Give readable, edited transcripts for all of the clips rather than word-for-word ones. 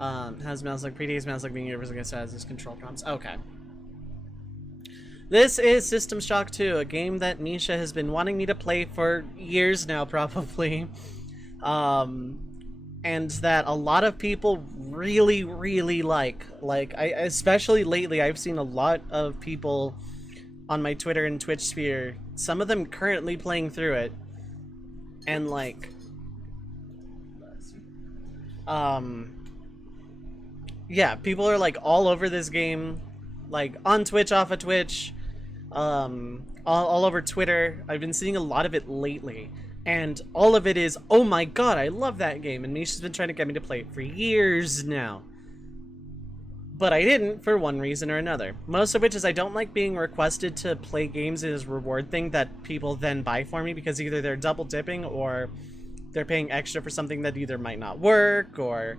Has mouse like predates mouse like being universal against as his control prompts. Okay. This is System Shock 2, a game that Misha has been wanting me to play for years now, probably. And that a lot of people really, really like. Like, especially lately, I've seen a lot of people on my Twitter and Twitch sphere, some of them currently playing through it. And, like, yeah, people are, like, all over this game. Like, on Twitch, off of Twitch. All over Twitter. I've been seeing a lot of it lately, and all of it is, oh my god, I love that game, and Misha's been trying to get me to play it for years now. But I didn't, for one reason or another. Most of which is I don't like being requested to play games as a reward thing that people then buy for me, because either they're double dipping or they're paying extra for something that either might not work or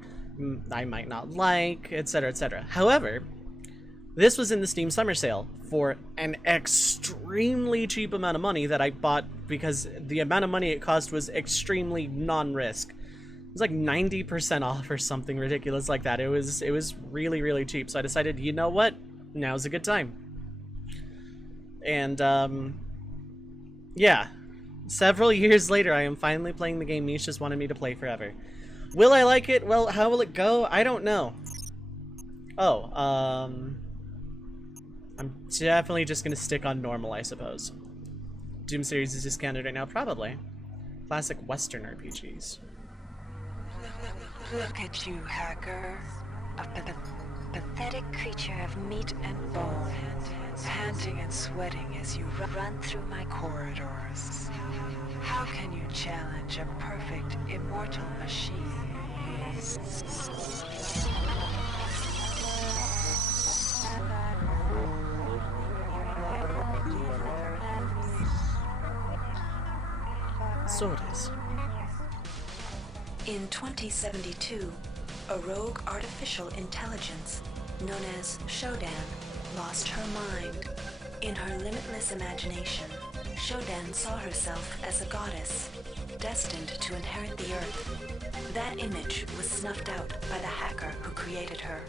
I might not like, etc, etc. However, this was in the Steam Summer Sale for an extremely cheap amount of money that I bought because the amount of money it cost was extremely non-risk. It was like 90% off or something ridiculous like that. It was really, really cheap. So I decided, you know what? Now's a good time. And, yeah. Several years later, I am finally playing the game Misha's wanted me to play forever. Will I like it? Well, how will it go? I don't know. Oh, I'm definitely just gonna stick on normal, I suppose. Doom series is discounted right now, probably. Classic Western RPGs. Look at you, hacker. A pathetic creature of meat and bone, panting and sweating as you run through my corridors. How can you challenge a perfect, immortal machine? So it is. In 2072, a rogue artificial intelligence known as Shodan lost her mind. In her limitless imagination, Shodan saw herself as a goddess, destined to inherit the earth. That image was snuffed out by the hacker who created her.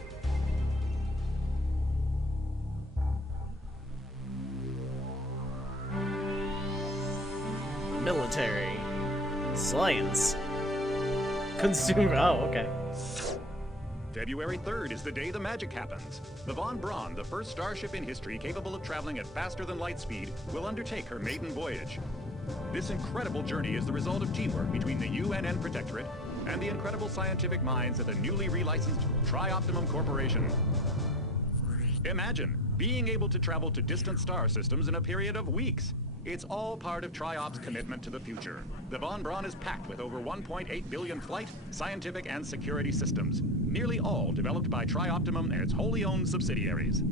Military. Science. Consumer. Oh, okay. February 3rd is the day the magic happens. The Von Braun, the first starship in history capable of traveling at faster than light speed, will undertake her maiden voyage. This incredible journey is the result of teamwork between the UNN Protectorate and the incredible scientific minds at the newly relicensed Tri-Optimum Corporation. Imagine being able to travel to distant star systems in a period of weeks. It's all part of Tri-Op's commitment to the future. The Von Braun is packed with over 1.8 billion flight, scientific, and security systems, nearly all developed by Tri-Optimum and its wholly owned subsidiaries.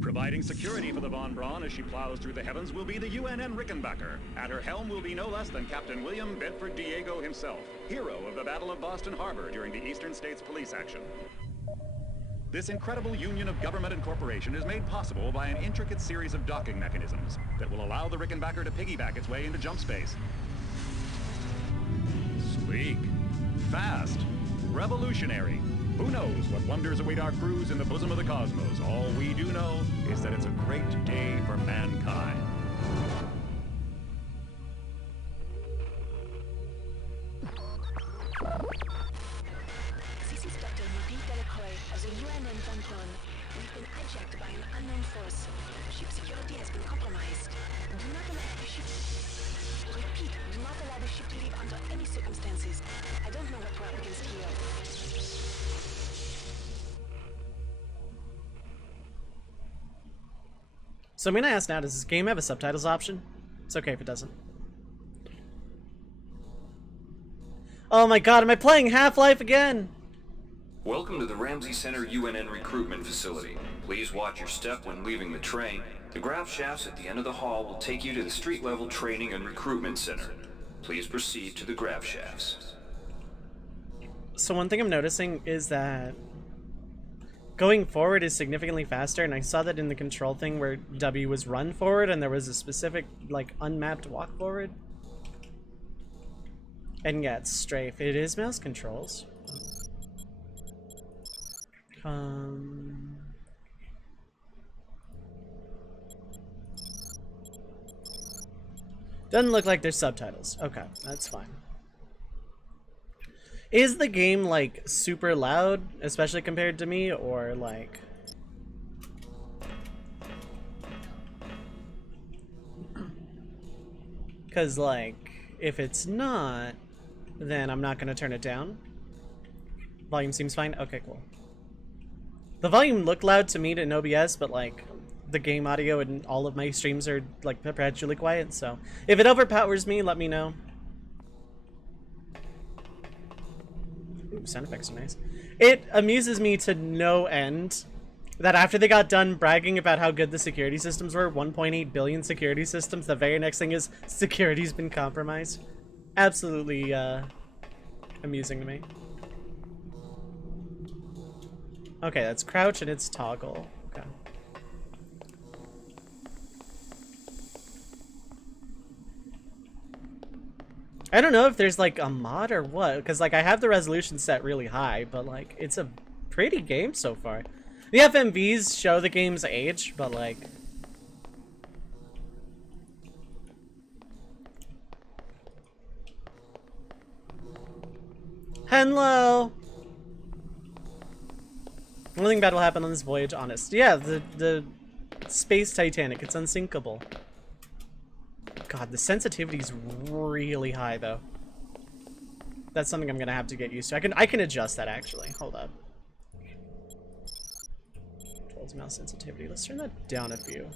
Providing security for the Von Braun as she plows through the heavens will be the UNN Rickenbacker. At her helm will be no less than Captain William Bedford Diego himself, hero of the Battle of Boston Harbor during the Eastern States Police action. This incredible union of government and corporation is made possible by an intricate series of docking mechanisms that will allow the Rickenbacker to piggyback its way into jump space. Sleek, fast, revolutionary. Who knows what wonders await our crews in the bosom of the cosmos? All we do know is that it's a great day for mankind. This is Dr. Marie Delacroix of the UNN Von Braun. We've been hijacked by an unknown force. Ship security has been compromised. Do not allow the ship... Repeat, do not allow the ship to leave under any circumstances. I don't know what we're up against here. So I'm gonna ask now, does this game have a subtitles option? It's okay if it doesn't. Oh my god, am I playing Half-Life again? Welcome to the Ramsey Center UNN recruitment facility. Please watch your step when leaving the train. The grav shafts at the end of the hall will take you to the street-level training and recruitment center. Please proceed to the grav shafts. So one thing I'm noticing is that going forward is significantly faster, and I saw that in the control thing where W was run forward and there was a specific, like, unmapped walk forward. And yeah, it's strafe. It is mouse controls. Um... Doesn't look like there's subtitles. Okay, that's fine. Is the game, like, super loud, especially compared to me, or, like... Because, like, if it's not, then I'm not going to turn it down. Volume seems fine? Okay, cool. The volume looked loud to me in OBS, but, like, the game audio and all of my streams are, like, perpetually quiet, so... If it overpowers me, let me know. Ooh, sound effects are nice. It amuses me to no end that after they got done bragging about how good the security systems were, 1.8 billion security systems, the very next thing is security's been compromised. Absolutely amusing to me. Okay, that's crouch and it's toggle. Okay. I don't know if there's like a mod or what, because like I have the resolution set really high, but like it's a pretty game so far. The FMVs show the game's age, but like... Hello! Nothing bad will happen on this voyage, honest. Yeah, the Space Titanic, it's unsinkable. God, the sensitivity's really high though. That's something I'm gonna have to get used to. I can adjust that actually. Hold up. Controls mouse sensitivity. Let's turn that down a few.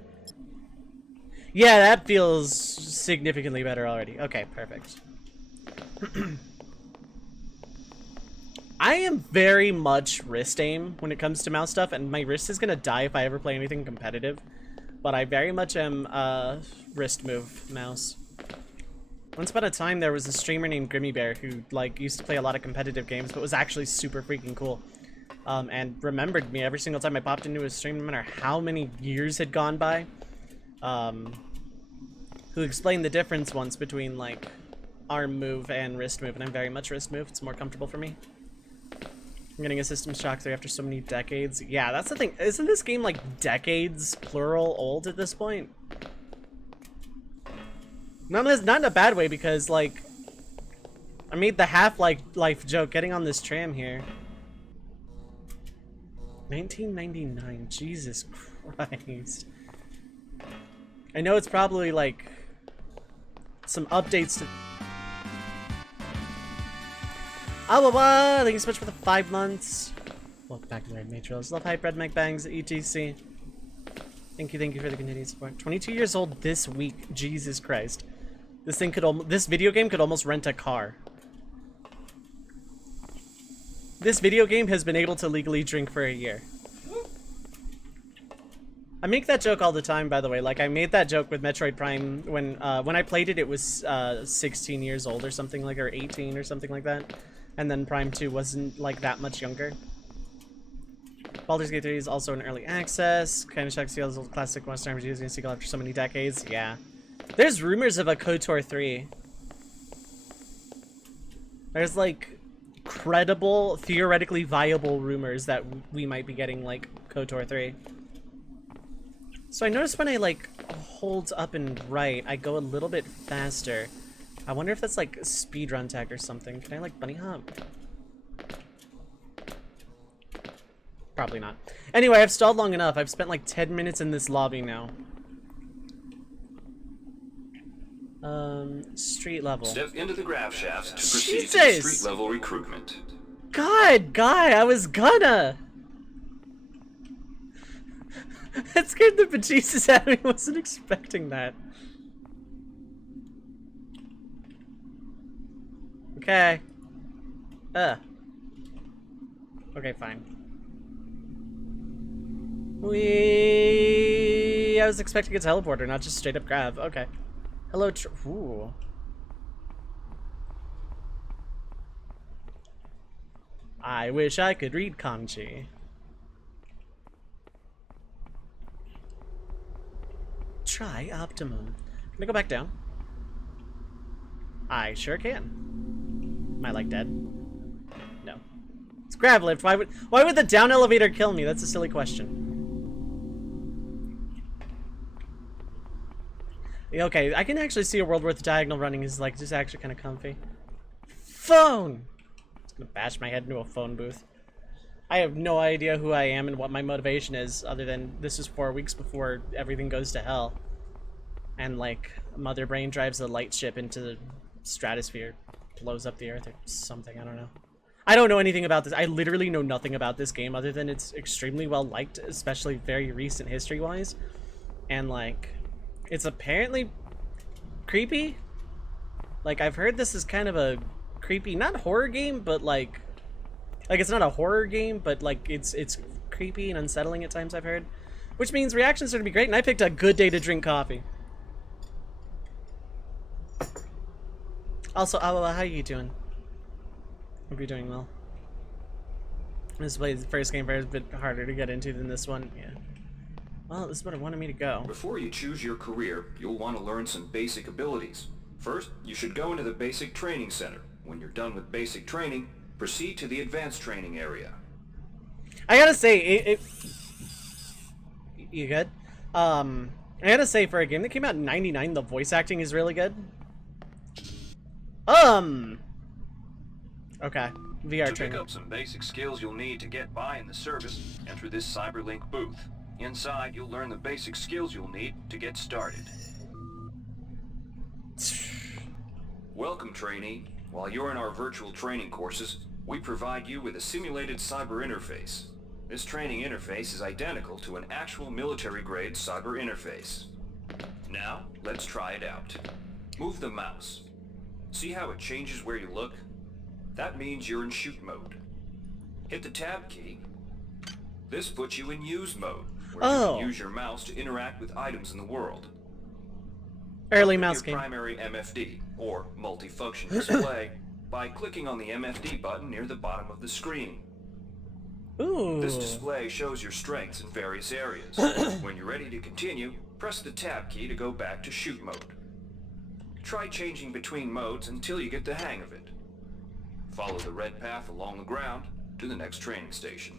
Yeah, that feels significantly better already. Okay, perfect. I am very much wrist aim when it comes to mouse stuff, and my wrist is gonna die if I ever play anything competitive. But I very much am wrist move mouse. Once upon a time, there was a streamer named Grimmy Bear who like used to play a lot of competitive games, but was actually super freaking cool. And remembered me every single time I popped into his stream, no matter how many years had gone by. Who explained the difference once between like arm move and wrist move, and I'm very much wrist move. It's more comfortable for me. I'm getting a system shock there after so many decades. Yeah, that's the thing. Isn't this game like decades, plural, old at this point? Not in a bad way, because like I made the Half-Life joke getting on this tram here. 1999. Jesus Christ. I know it's probably like some updates to... Thank you so much for the 5 months. Welcome back to the Red Matrix. Love hype, red Mike bangs, etc. Thank you for the continued support. 22 years old this week. Jesus Christ. This thing could this video game could almost rent a car. This video game has been able to legally drink for a year. I make that joke all the time, by the way. Like, I made that joke with Metroid Prime when I played it. It was 16 years old or something like, or 18 or something like that. And then Prime 2 wasn't like that much younger. Baldur's Gate 3 is also in early access. Kind of shocked to see all those old classic Western RPGs getting sequel after so many decades. Yeah. There's rumors of a KOTOR 3. There's like credible, theoretically viable rumors that we might be getting like KOTOR 3. So I noticed when I like hold up and right, I go a little bit faster. I wonder if that's like speedrun tech or something. Can I like bunny hop? Probably not. Anyway, I've stalled long enough. I've spent like 10 minutes in this lobby now. Street level. Step into the grav shafts to proceed Jesus! to the street level recruitment. God, guy, I was gonna. That scared the bejesus out of me. I wasn't expecting that. Okay. Okay, fine. I was expecting a teleporter, not just straight up grab. Okay. Hello, ooh. I wish I could read kanji. Try optimum. Can I go back down? I sure can. Am I like dead? No. It's grav lift. Why would the down elevator kill me? That's a silly question. Okay, I can actually see a world where the diagonal running is like just actually kind of comfy. Phone! It's gonna bash my head into a phone booth. I have no idea who I am and what my motivation is, other than this is 4 weeks before everything goes to hell. And like, Mother Brain drives a light ship into the stratosphere, blows up the earth or something, I don't know. I don't know anything about this. I literally know nothing about this game other than it's extremely well liked, especially very recent history-wise. And like, it's apparently creepy. Like, I've heard this is kind of a creepy, not horror game, but like it's not a horror game, but like it's creepy and unsettling at times, I've heard. Which means reactions are gonna be great, and I picked a good day to drink coffee. Also, Awa, how are you doing? Hope you're doing well. This was the first game, a bit harder to get into than this one. Yeah. Well, this is what it wanted me to go. Before you choose your career, you'll want to learn some basic abilities. First, you should go into the Basic Training Center. When you're done with basic training, proceed to the Advanced Training area. I gotta say, you good? I gotta say, for a game that came out in '99, the voice acting is really good. Okay. VR to training. pick up some basic skills you'll need to get by in the service, enter this CyberLink booth. Inside, you'll learn the basic skills you'll need to get started. Welcome, trainee. While you're in our virtual training courses, we provide you with a simulated cyber interface. This training interface is identical to an actual military-grade cyber interface. Now, let's try it out. Move the mouse. See how it changes where you look? That means you're in shoot mode. Hit the tab key. This puts you in use mode, where you can use your mouse to interact with items in the world. Early mouse game. Your primary MFD, or multifunction display, by clicking on the MFD button near the bottom of the screen. Ooh. This display shows your strengths in various areas. When you're ready to continue, press the tab key to go back to shoot mode. Try changing between modes until you get the hang of it. Follow the red path along the ground to the next training station.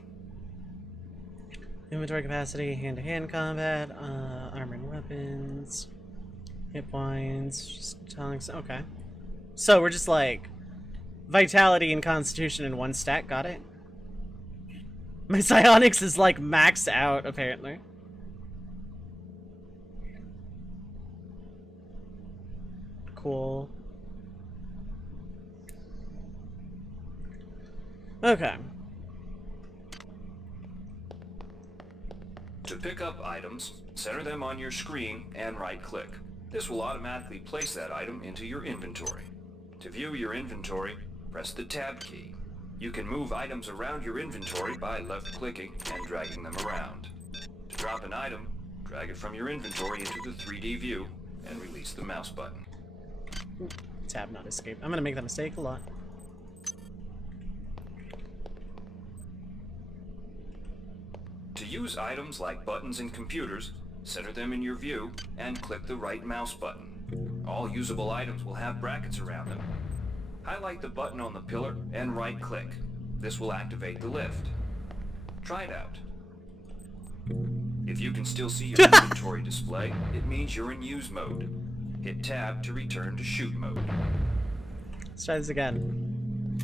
Inventory capacity, hand-to-hand combat, armored weapons, hit points, just telling. Okay. So we're just like vitality and constitution in one stat. Got it. My psionics is like maxed out apparently. Cool. Okay. To pick up items, center them on your screen and right-click. This will automatically place that item into your inventory. To view your inventory, press the tab key. You can move items around your inventory by left-clicking and dragging them around. To drop an item, drag it from your inventory into the 3D view and release the mouse button. Tab, not escape. I'm gonna make that mistake a lot. To use items like buttons in computers, center them in your view and click the right mouse button. All usable items will have brackets around them. Highlight the button on the pillar and right-click. This will activate the lift. Try it out. If you can still see your inventory display, it means you're in use mode. Hit tab to return to shoot mode. Let's try this again.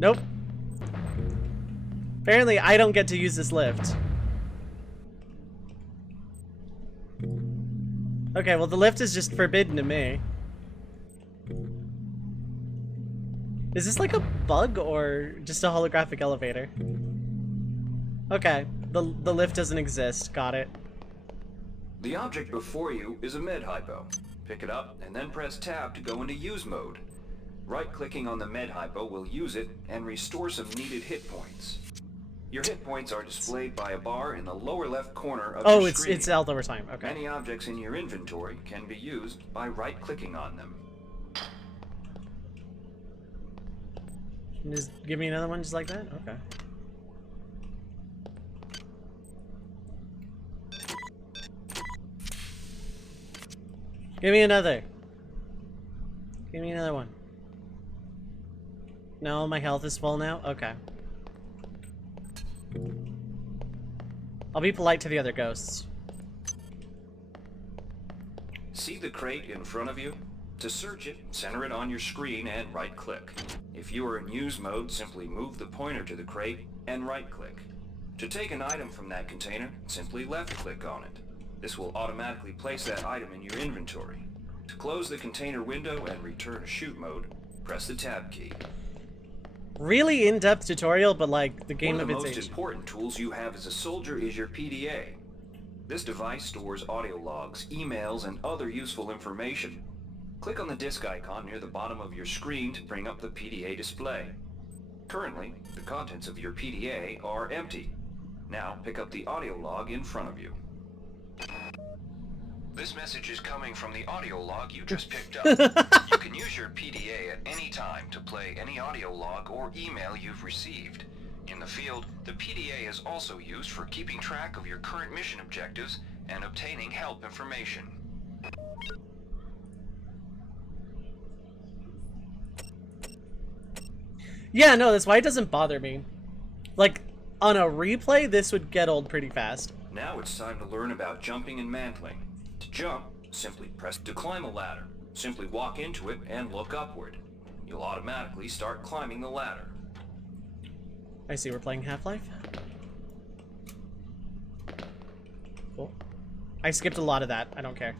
Nope. Apparently, I don't get to use this lift. Okay, well, the lift is just forbidden to me. Is this like a bug or just a holographic elevator? Okay, the lift doesn't exist. Got it. The object before you is a med hypo. Pick it up and then press tab to go into use mode. Right-clicking on the med hypo will use it and restore some needed hit points. Your hit points are displayed by a bar in the lower left corner of your screen. It's out over time. Okay. Many objects in your inventory can be used by right-clicking on them. Just give me another one just like that? Okay. Give me another. Give me another one. No, my health is full now? Okay. I'll be polite to the other ghosts. See the crate in front of you? To search it, center it on your screen and right-click. If you are in use mode, simply move the pointer to the crate and right-click. To take an item from that container, simply left-click on it. This will automatically place that item in your inventory. To close the container window and return to shoot mode, press the tab key. Really in-depth tutorial, but like the game One of of the its most age. important tools you have as a soldier is your PDA. This device stores audio logs, emails, and other useful information. Click on the disk icon near the bottom of your screen to bring up the PDA display. Currently, the contents of your PDA are empty. Now pick up the audio log in front of you. This message is coming from the audio log you just picked up. You can use your PDA at any time to play any audio log or email you've received. In the field, the PDA is also used for keeping track of your current mission objectives and obtaining help information. Yeah, no, that's why it doesn't bother me. Like, on a replay, this would get old pretty fast. Now it's time to learn about jumping and mantling. To jump, simply press to climb a ladder. Simply walk into it and look upward. You'll automatically start climbing the ladder. I see we're playing Half-Life. Cool. I skipped a lot of that. I don't care.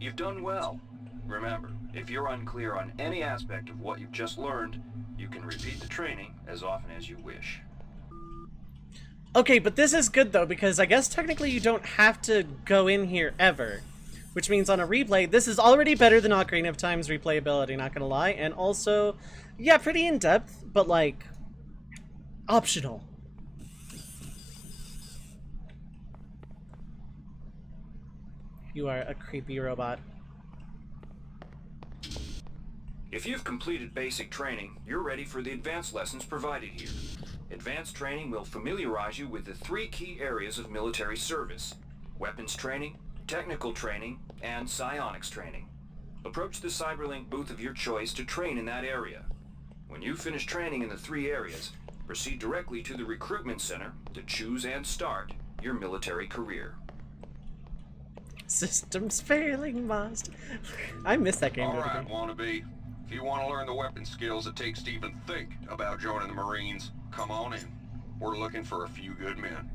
You've done well. Remember, if you're unclear on any aspect of what you've just learned, you can repeat the training as often as you wish. Okay, but this is good though, because I guess technically you don't have to go in here ever. Which means on a replay, this is already better than Ocarina of Time's replayability, not gonna lie. And also, yeah, pretty in-depth, but like, optional. You are a creepy robot. If you've completed basic training, you're ready for the advanced lessons provided here. Advanced training will familiarize you with the 3 key areas of military service: weapons training, technical training, and psionics training. Approach the Cyberlink booth of your choice to train in that area. When you finish training in the 3 areas, proceed directly to the recruitment center to choose and start your military career. Systems failing must. I miss that game. Alright, wannabe. If you want to learn the weapon skills it takes to even think about joining the Marines, come on in. We're looking for a few good men.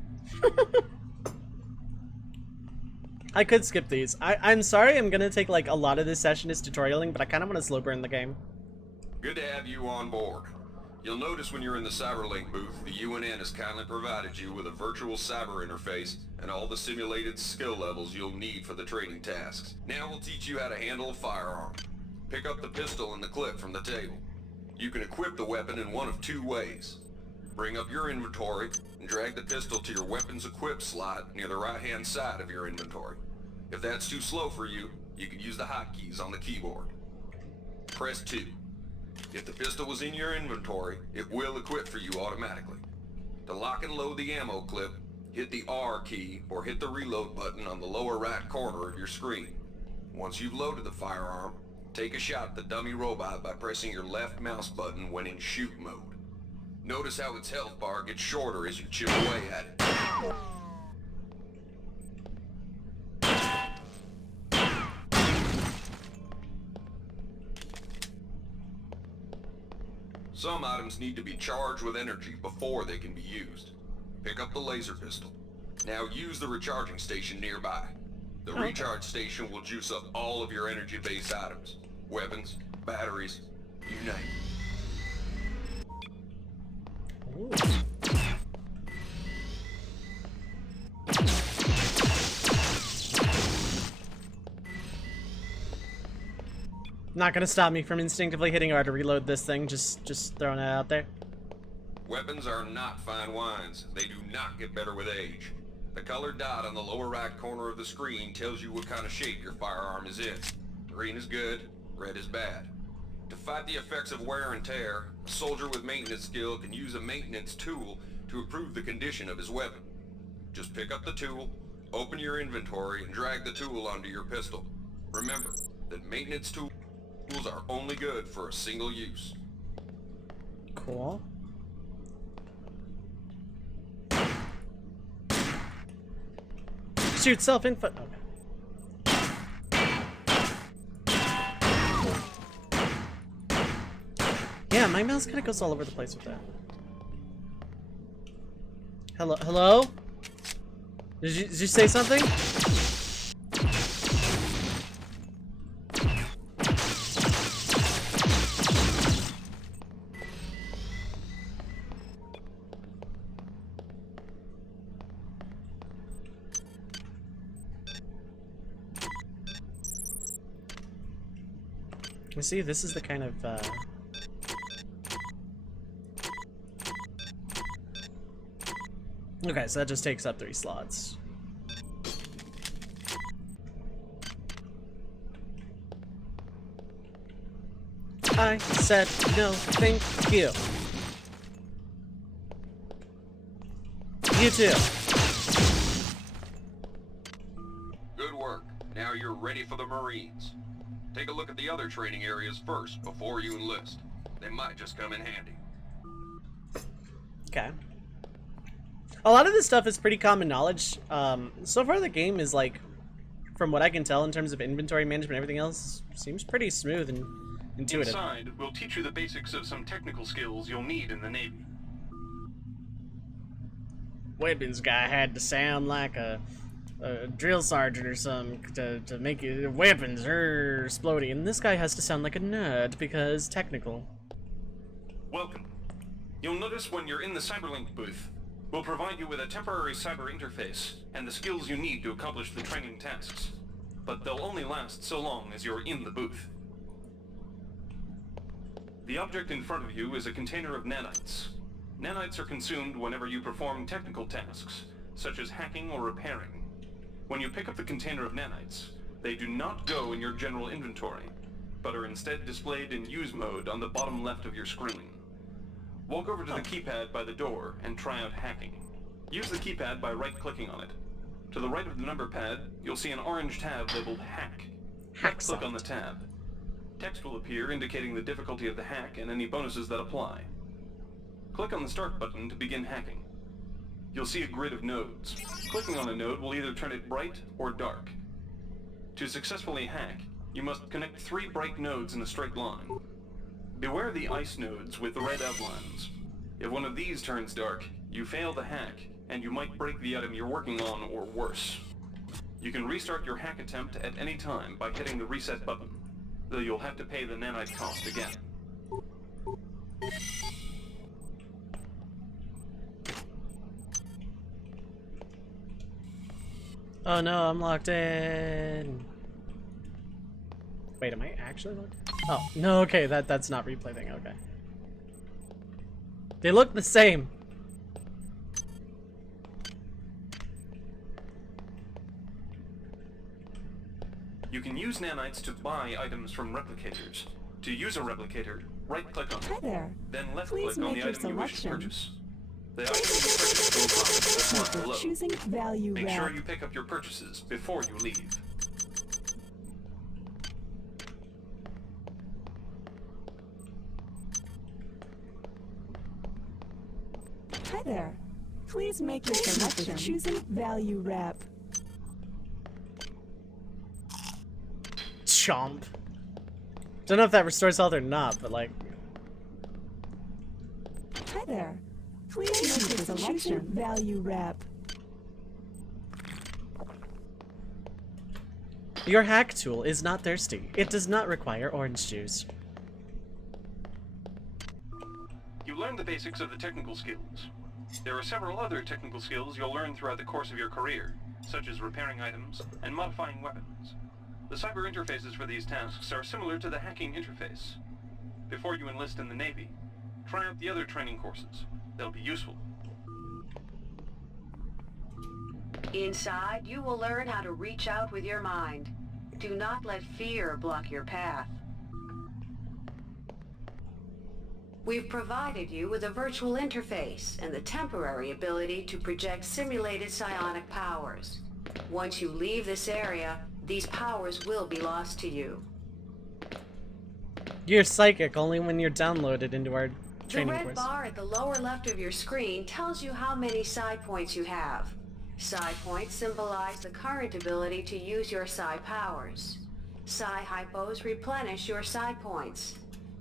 I could skip these. I'm sorry I'm gonna take like a lot of this session is tutorialing, but I kind of want to slow burn the game. Good to have you on board. You'll notice when you're in the Cyberlink booth, the UNN has kindly provided you with a virtual cyber interface and all the simulated skill levels you'll need for the training tasks. Now we'll teach you how to handle a firearm. Pick up the pistol and the clip from the table. You can equip the weapon in one of 2 ways. Bring up your inventory and drag the pistol to your weapons equip slot near the right-hand side of your inventory. If that's too slow for you, you can use the hotkeys on the keyboard. Press 2. If the pistol was in your inventory, it will equip for you automatically. To lock and load the ammo clip, hit the R key or hit the reload button on the lower right corner of your screen. Once you've loaded the firearm, take a shot at the dummy robot by pressing your left mouse button when in shoot mode. Notice how its health bar gets shorter as you chip away at it. Some items need to be charged with energy before they can be used. Pick up the laser pistol. Now use the recharging station nearby. The recharge station will juice up all of your energy-based items. Weapons, batteries, you name it. Ooh. Not gonna stop me from instinctively hitting R to reload this thing, just throwing it out there. Weapons are not fine wines. They do not get better with age. The colored dot on the lower right corner of the screen tells you what kind of shape your firearm is in. Green is good, red is bad. To fight the effects of wear and tear, a soldier with maintenance skill can use a maintenance tool to improve the condition of his weapon. Just pick up the tool, open your inventory, and drag the tool onto your pistol. Remember that maintenance tools are only good for a single use. Cool. Shoot self-info. Okay. Yeah, my mouse kind of goes all over the place with that. Hello? Hello? Did you say something? You see, this is the kind of, Okay, so that just takes up 3 slots. I said no, thank you. You too. Good work. Now you're ready for the Marines. Take a look at the other training areas first before you enlist. They might just come in handy. Okay. A lot of this stuff is pretty common knowledge. So far the game is like, from what I can tell in terms of inventory management and everything else, seems pretty smooth and intuitive. Inside, we'll teach you the basics of some technical skills you'll need in the Navy. Weapons guy had to sound like a drill sergeant or something to make it, weapons are exploding, and this guy has to sound like a nerd because technical. Welcome. You'll notice when you're in the Cyberlink booth, we'll provide you with a temporary cyber interface and the skills you need to accomplish the training tasks. But they'll only last so long as you're in the booth. The object in front of you is a container of nanites. Nanites are consumed whenever you perform technical tasks, such as hacking or repairing. When you pick up the container of nanites, they do not go in your general inventory, but are instead displayed in use mode on the bottom left of your screen. Walk over to the keypad by the door and try out hacking. Use the keypad by right-clicking on it. To the right of the number pad, you'll see an orange tab labeled Hack. Click on the tab. Text will appear indicating the difficulty of the hack and any bonuses that apply. Click on the Start button to begin hacking. You'll see a grid of nodes. Clicking on a node will either turn it bright or dark. To successfully hack, you must connect 3 bright nodes in a straight line. Beware the ice nodes with the red outlines. If one of these turns dark, you fail the hack, and you might break the item you're working on or worse. You can restart your hack attempt at any time by hitting the reset button, though you'll have to pay the nanite cost again. Oh no, I'm locked in. Wait, am I actually locked in? Oh, no, okay, that's not replay thing, okay. They look the same. You can use nanites to buy items from replicators. To use a replicator, right-click on it. Hi there. Then Please left-click on make the your item you wish to selection. purchase. The item you purchase will drop in the slot After below. choosing value Make wrap. sure you pick up your purchases before you leave. Hi there. Please make your selection. Choosing value wrap. Chomp. Don't know if that restores health or not, but like... Hi there. Please make your selection. Value wrap. Your hack tool is not thirsty. It does not require orange juice. You learn the basics of the technical skills. There are several other technical skills you'll learn throughout the course of your career, such as repairing items and modifying weapons. The cyber interfaces for these tasks are similar to the hacking interface. Before you enlist in the Navy, try out the other training courses. They'll be useful. Inside, you will learn how to reach out with your mind. Do not let fear block your path. We've provided you with a virtual interface and the temporary ability to project simulated psionic powers. Once you leave this area, these powers will be lost to you. You're psychic only when you're downloaded into our The training red course. bar at the lower left of your screen tells you how many psi points you have. Psi points symbolize the current ability to use your psi powers. Psi hypos replenish your psi points.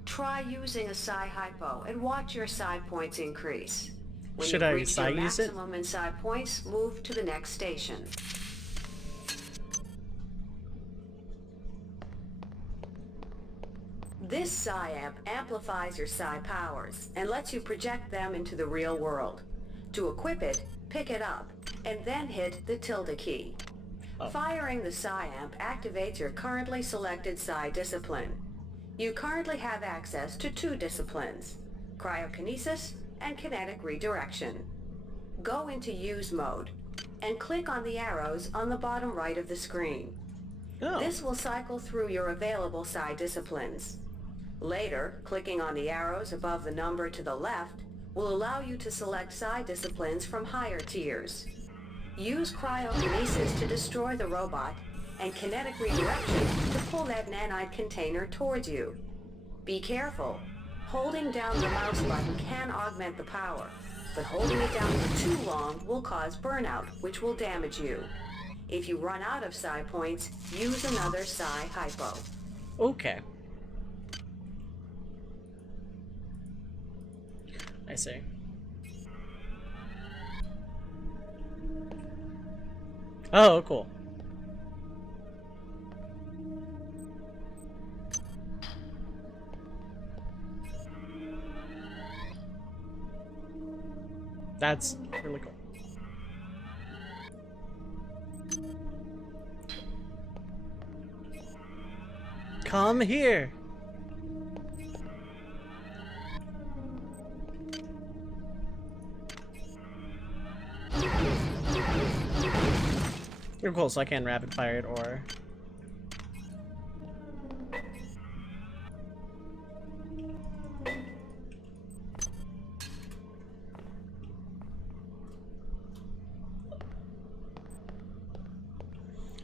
Try using a psi hypo and watch your psi points increase. When Should you've I reached psi your use it? maximum in psi points, move to the next station. This psi amp amplifies your psi powers and lets you project them into the real world. To equip it, pick it up, and then hit the tilde key. Firing the psi amp activates your currently selected psi discipline. You currently have access to 2 disciplines, cryokinesis and kinetic redirection. Go into use mode and click on the arrows on the bottom right of the screen. Oh. This will cycle through your available psi disciplines. Later, clicking on the arrows above the number to the left will allow you to select psi disciplines from higher tiers. Use cryokinesis to destroy the robot and kinetic redirection to pull that nanite container towards you. Be careful. Holding down the mouse button can augment the power, but holding it down for too long will cause burnout, which will damage you. If you run out of psi points, use another psi hypo. Okay. I see. Oh, cool. That's really cool. Come here. You're cool, so I can rapid fire it or...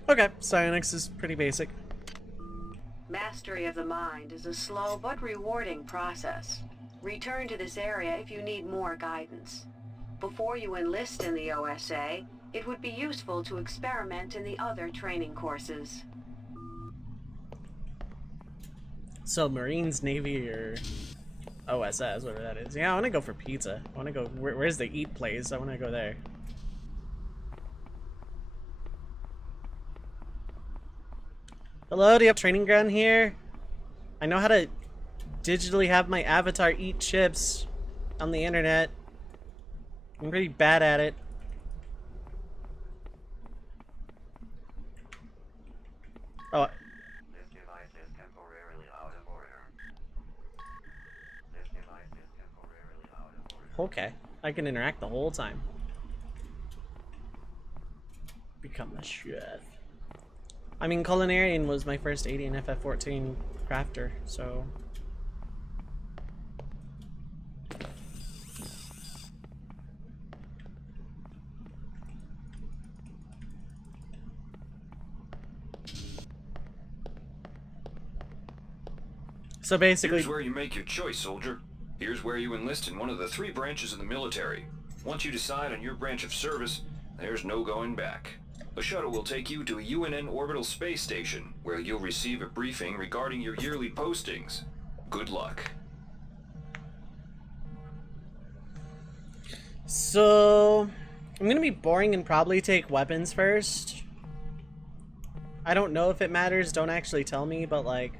Okay, psionics is pretty basic. Mastery of the mind is a slow but rewarding process. Return to this area if you need more guidance. Before you enlist in the OSA, it would be useful to experiment in the other training courses. So Marines, Navy, or OSS, whatever that is. Yeah, I want to go for pizza. I want to go... where's the eat place? I want to go there. Hello, do you have training ground here? I know how to digitally have my avatar eat chips on the internet. I'm pretty bad at it. Oh. This device is temporarily out of order. This device is temporarily out of order. Okay. I can interact the whole time. Become a chef. I mean, Culinarian was my first 80 in FF14 crafter, so... So basically... Here's where you make your choice, soldier. Here's where you enlist in one of the 3 branches of the military. Once you decide on your branch of service, there's no going back. The shuttle will take you to a UNN orbital space station, where you'll receive a briefing regarding your yearly postings. Good luck. So... I'm gonna be boring and probably take weapons first. I don't know if it matters, don't actually tell me, but like...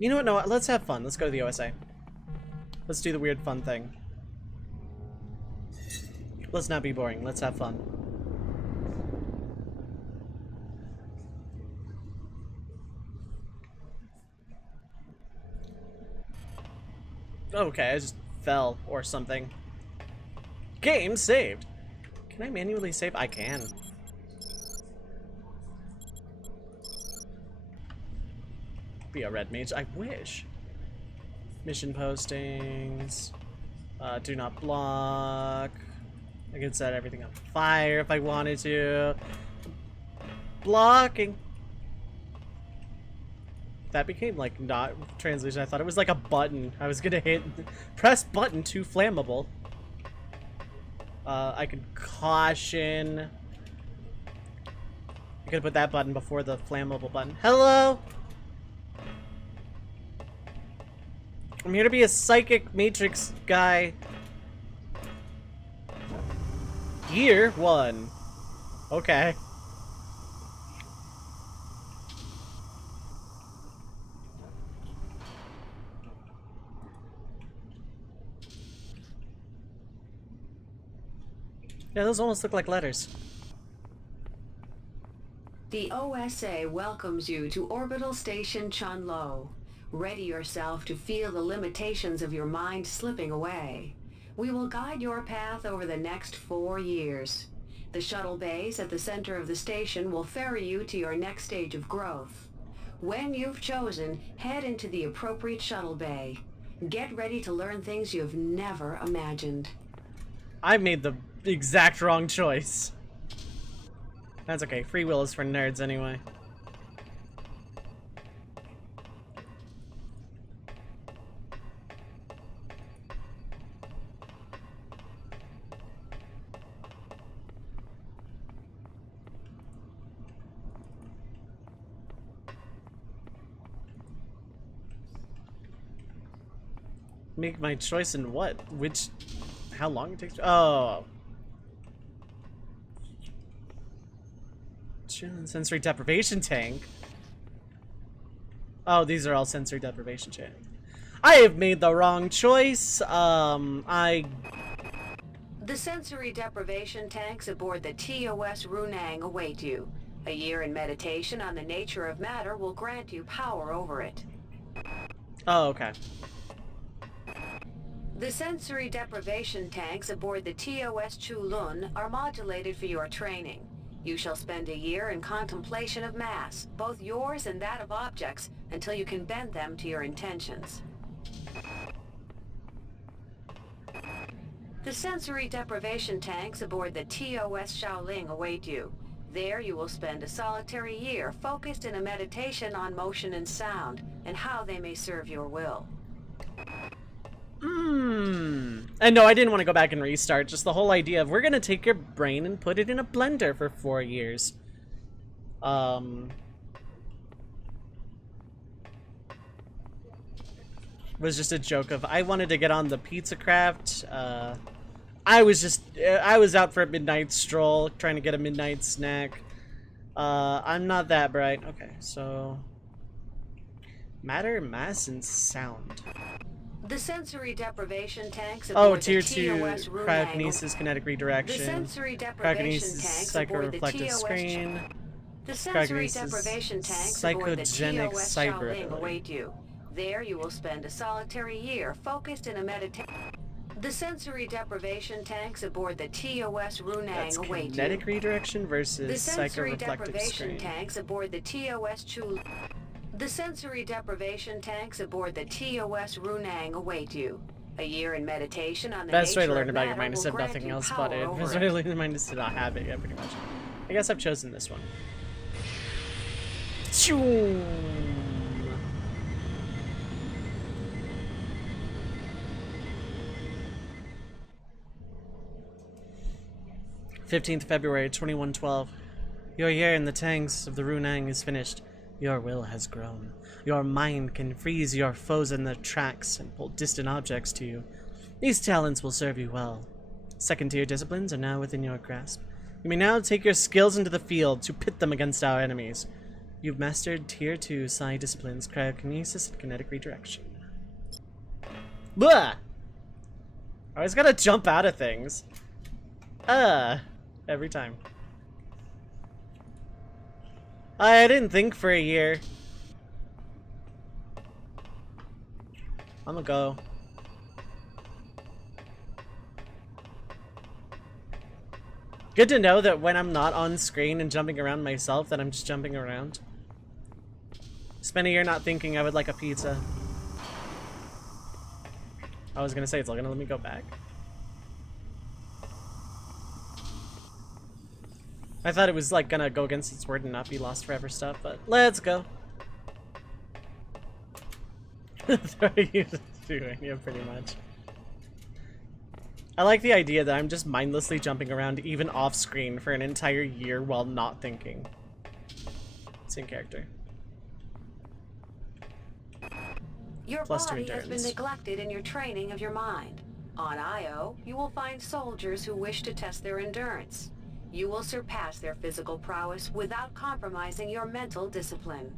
You know what, no, let's have fun. Let's go to the OSA. Let's do the weird fun thing. Let's not be boring, let's have fun. Okay, I just fell or something. Game saved. Can I manually save? I can. Be a red mage. I wish. Mission postings. Do not block. I can set everything on fire if I wanted to. Blocking. That became like not translation. I thought it was like a button. I was gonna hit press button to flammable. I could caution. I could put that button before the flammable button. Hello? I'm here to be a psychic matrix guy. Year 1. Okay. Yeah, those almost look like letters. The OSA welcomes you to Orbital Station Chunlo. Ready yourself to feel the limitations of your mind slipping away. We will guide your path over the next 4 years. The shuttle bays at the center of the station will ferry you to your next stage of growth. When you've chosen, head into the appropriate shuttle bay. Get ready to learn things you've never imagined. I made the exact wrong choice. That's okay. Free will is for nerds anyway. Make my choice in what? Which? How long it takes? Oh. Sensory deprivation tank. Oh, these are all sensory deprivation tank. I have made the wrong choice. The sensory deprivation tanks aboard the TOS Runang await you. A year in meditation on the nature of matter will grant you power over it. Oh, okay. The sensory deprivation tanks aboard the TOS Chulun are modulated for your training. You shall spend a year in contemplation of mass, both yours and that of objects, until you can bend them to your intentions. The sensory deprivation tanks aboard the TOS Shaoling await you. There you will spend a solitary year focused in a meditation on motion and sound, and how they may serve your will. And no, I didn't want to go back and restart. Just the whole idea of we're gonna take your brain and put it in a blender for 4 years. Was just a joke of I wanted to get on the pizza craft. I was out for a midnight stroll, trying to get a midnight snack. I'm not that bright. Okay, so matter, mass, and sound. The sensory deprivation tanks aboard tier the 2 TOS Runang. cryokinesis, kinetic redirection. The sensory deprivation tanks aboard the psychoreflective TOS screen. The sensory Cryokinesis, deprivation tanks aboard the psychogenic TOS cyber Shaoling ability. await you. There you will spend a solitary year focused in a meditation. The sensory deprivation tanks aboard the TOS Runang That's await kinetic you. redirection The versus sensory psychoreflective deprivation screen. tanks aboard the TOS Chul. The sensory deprivation tanks aboard the TOS Runang await you. A year in meditation on the Best way to nature learn of about your matter mind is will to grant nothing you else power but it. over Best way to learn your mind is to not have it, yeah, pretty much. I guess I've chosen this one. Choom. 15th February 2112. Your year in the tanks of the Runang is finished. Your will has grown. Your mind can freeze your foes in their tracks and pull distant objects to you. These talents will serve you well. Second-tier disciplines are now within your grasp. You may now take your skills into the field to pit them against our enemies. You've mastered Tier 2 psi disciplines, cryokinesis, and kinetic redirection. Blah! I always gotta jump out of things. Every time. I didn't think for a year. I'm gonna go. Good to know that when I'm not on screen and jumping around myself, that I'm just jumping around. Spent a year not thinking I would like a pizza. I was gonna say, it's all gonna let me go back. I thought it was like gonna go against its word and not be lost forever stuff, but let's go. Throwing you doing, yeah, pretty much. I like the idea that I'm just mindlessly jumping around even off screen for an entire year while not thinking. It's in character. Your Plus 2 body has been endurance. neglected in your training of your mind. On Io, you will find soldiers who wish to test their endurance. You will surpass their physical prowess without compromising your mental discipline.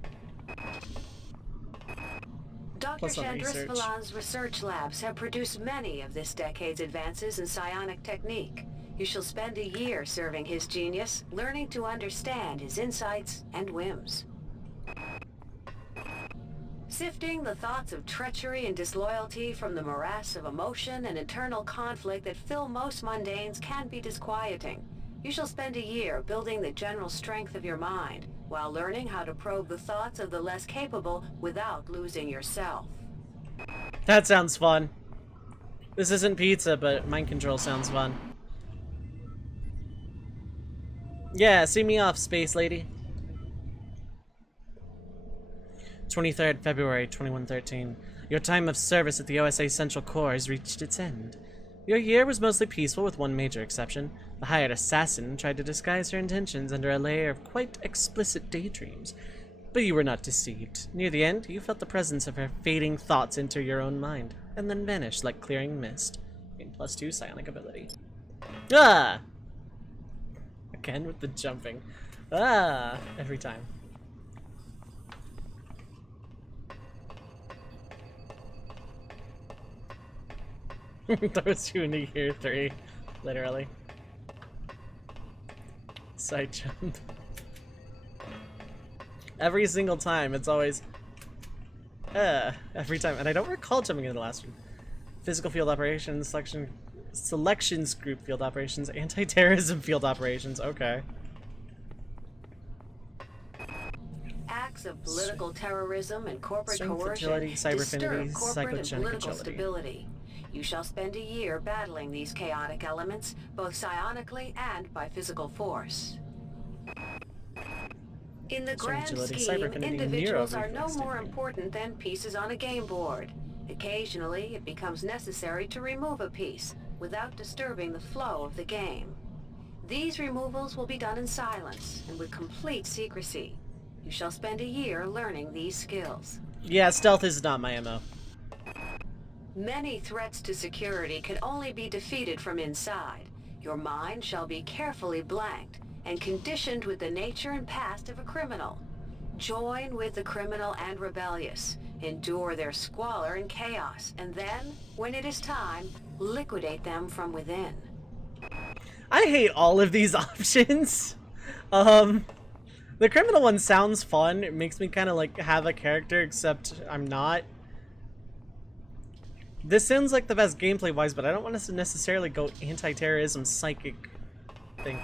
Dr. Plus on Chandris research. Villan's research labs have produced many of this decade's advances in psionic technique. You shall spend a year serving his genius, learning to understand his insights and whims. Sifting the thoughts of treachery and disloyalty from the morass of emotion and internal conflict that fill most mundanes can be disquieting. You shall spend a year building the general strength of your mind, while learning how to probe the thoughts of the less capable without losing yourself. That sounds fun. This isn't pizza, but mind control sounds fun. Yeah, see me off, space lady. 23rd February 2113. Your time of service at the OSA Central Core has reached its end. Your year was mostly peaceful with one major exception. The hired assassin tried to disguise her intentions under a layer of quite explicit daydreams. But you were not deceived. Near the end, you felt the presence of her fading thoughts enter your own mind, and then vanish like clearing mist. Gain +2 psionic ability. Ah! Again with the jumping. Ah! Every time. Throws you into year 3, literally. Side jump. Every single time, it's always... every time. And I don't recall jumping into the last one. Physical field operations, selections group field operations, anti-terrorism field operations, okay. Acts of political terrorism and corporate Strength, coercion agility, cyber affinity, disturb corporate and psychogenic political agility. stability. You shall spend a year battling these chaotic elements, both psionically and by physical force. In the grand agility, cyber scheme, affinity, individuals are neuro-reflex no more thinking. important than pieces on a game board. Occasionally, it becomes necessary to remove a piece without disturbing the flow of the game. These removals will be done in silence and with complete secrecy. You shall spend a year learning these skills. Yeah, stealth is not my MO. Many threats to security can only be defeated from inside. Your mind shall be carefully blanked and conditioned with the nature and past of a criminal. Join with the criminal and rebellious. Endure their squalor and chaos, and then, when it is time, liquidate them from within. I hate all of these options. The criminal one sounds fun. It makes me kind of like have a character, except I'm not. This sounds like the best gameplay wise, but I don't want to necessarily go anti-terrorism psychic thing.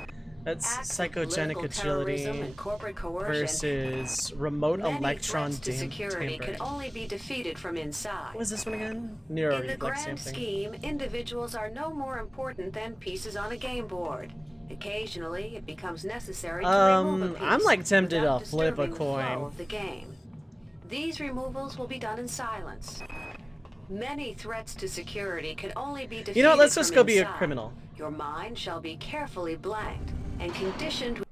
That's Acts of psychogenic political agility terrorism and corporate coercion. versus remote Many electron threats to security tampering. can only be defeated from inside. What is this one again? In the Neuro-reflex grand tampering. scheme, individuals are no more important than pieces on a game board. Occasionally, it becomes necessary to remove a piece I'm like tempted without to flip a disturbing the flow coin. of the game. These removals will be done in silence. Many threats to security can only be defeated. You know what, let's just from go be a inside. criminal. Your mind shall be carefully blanked and conditioned.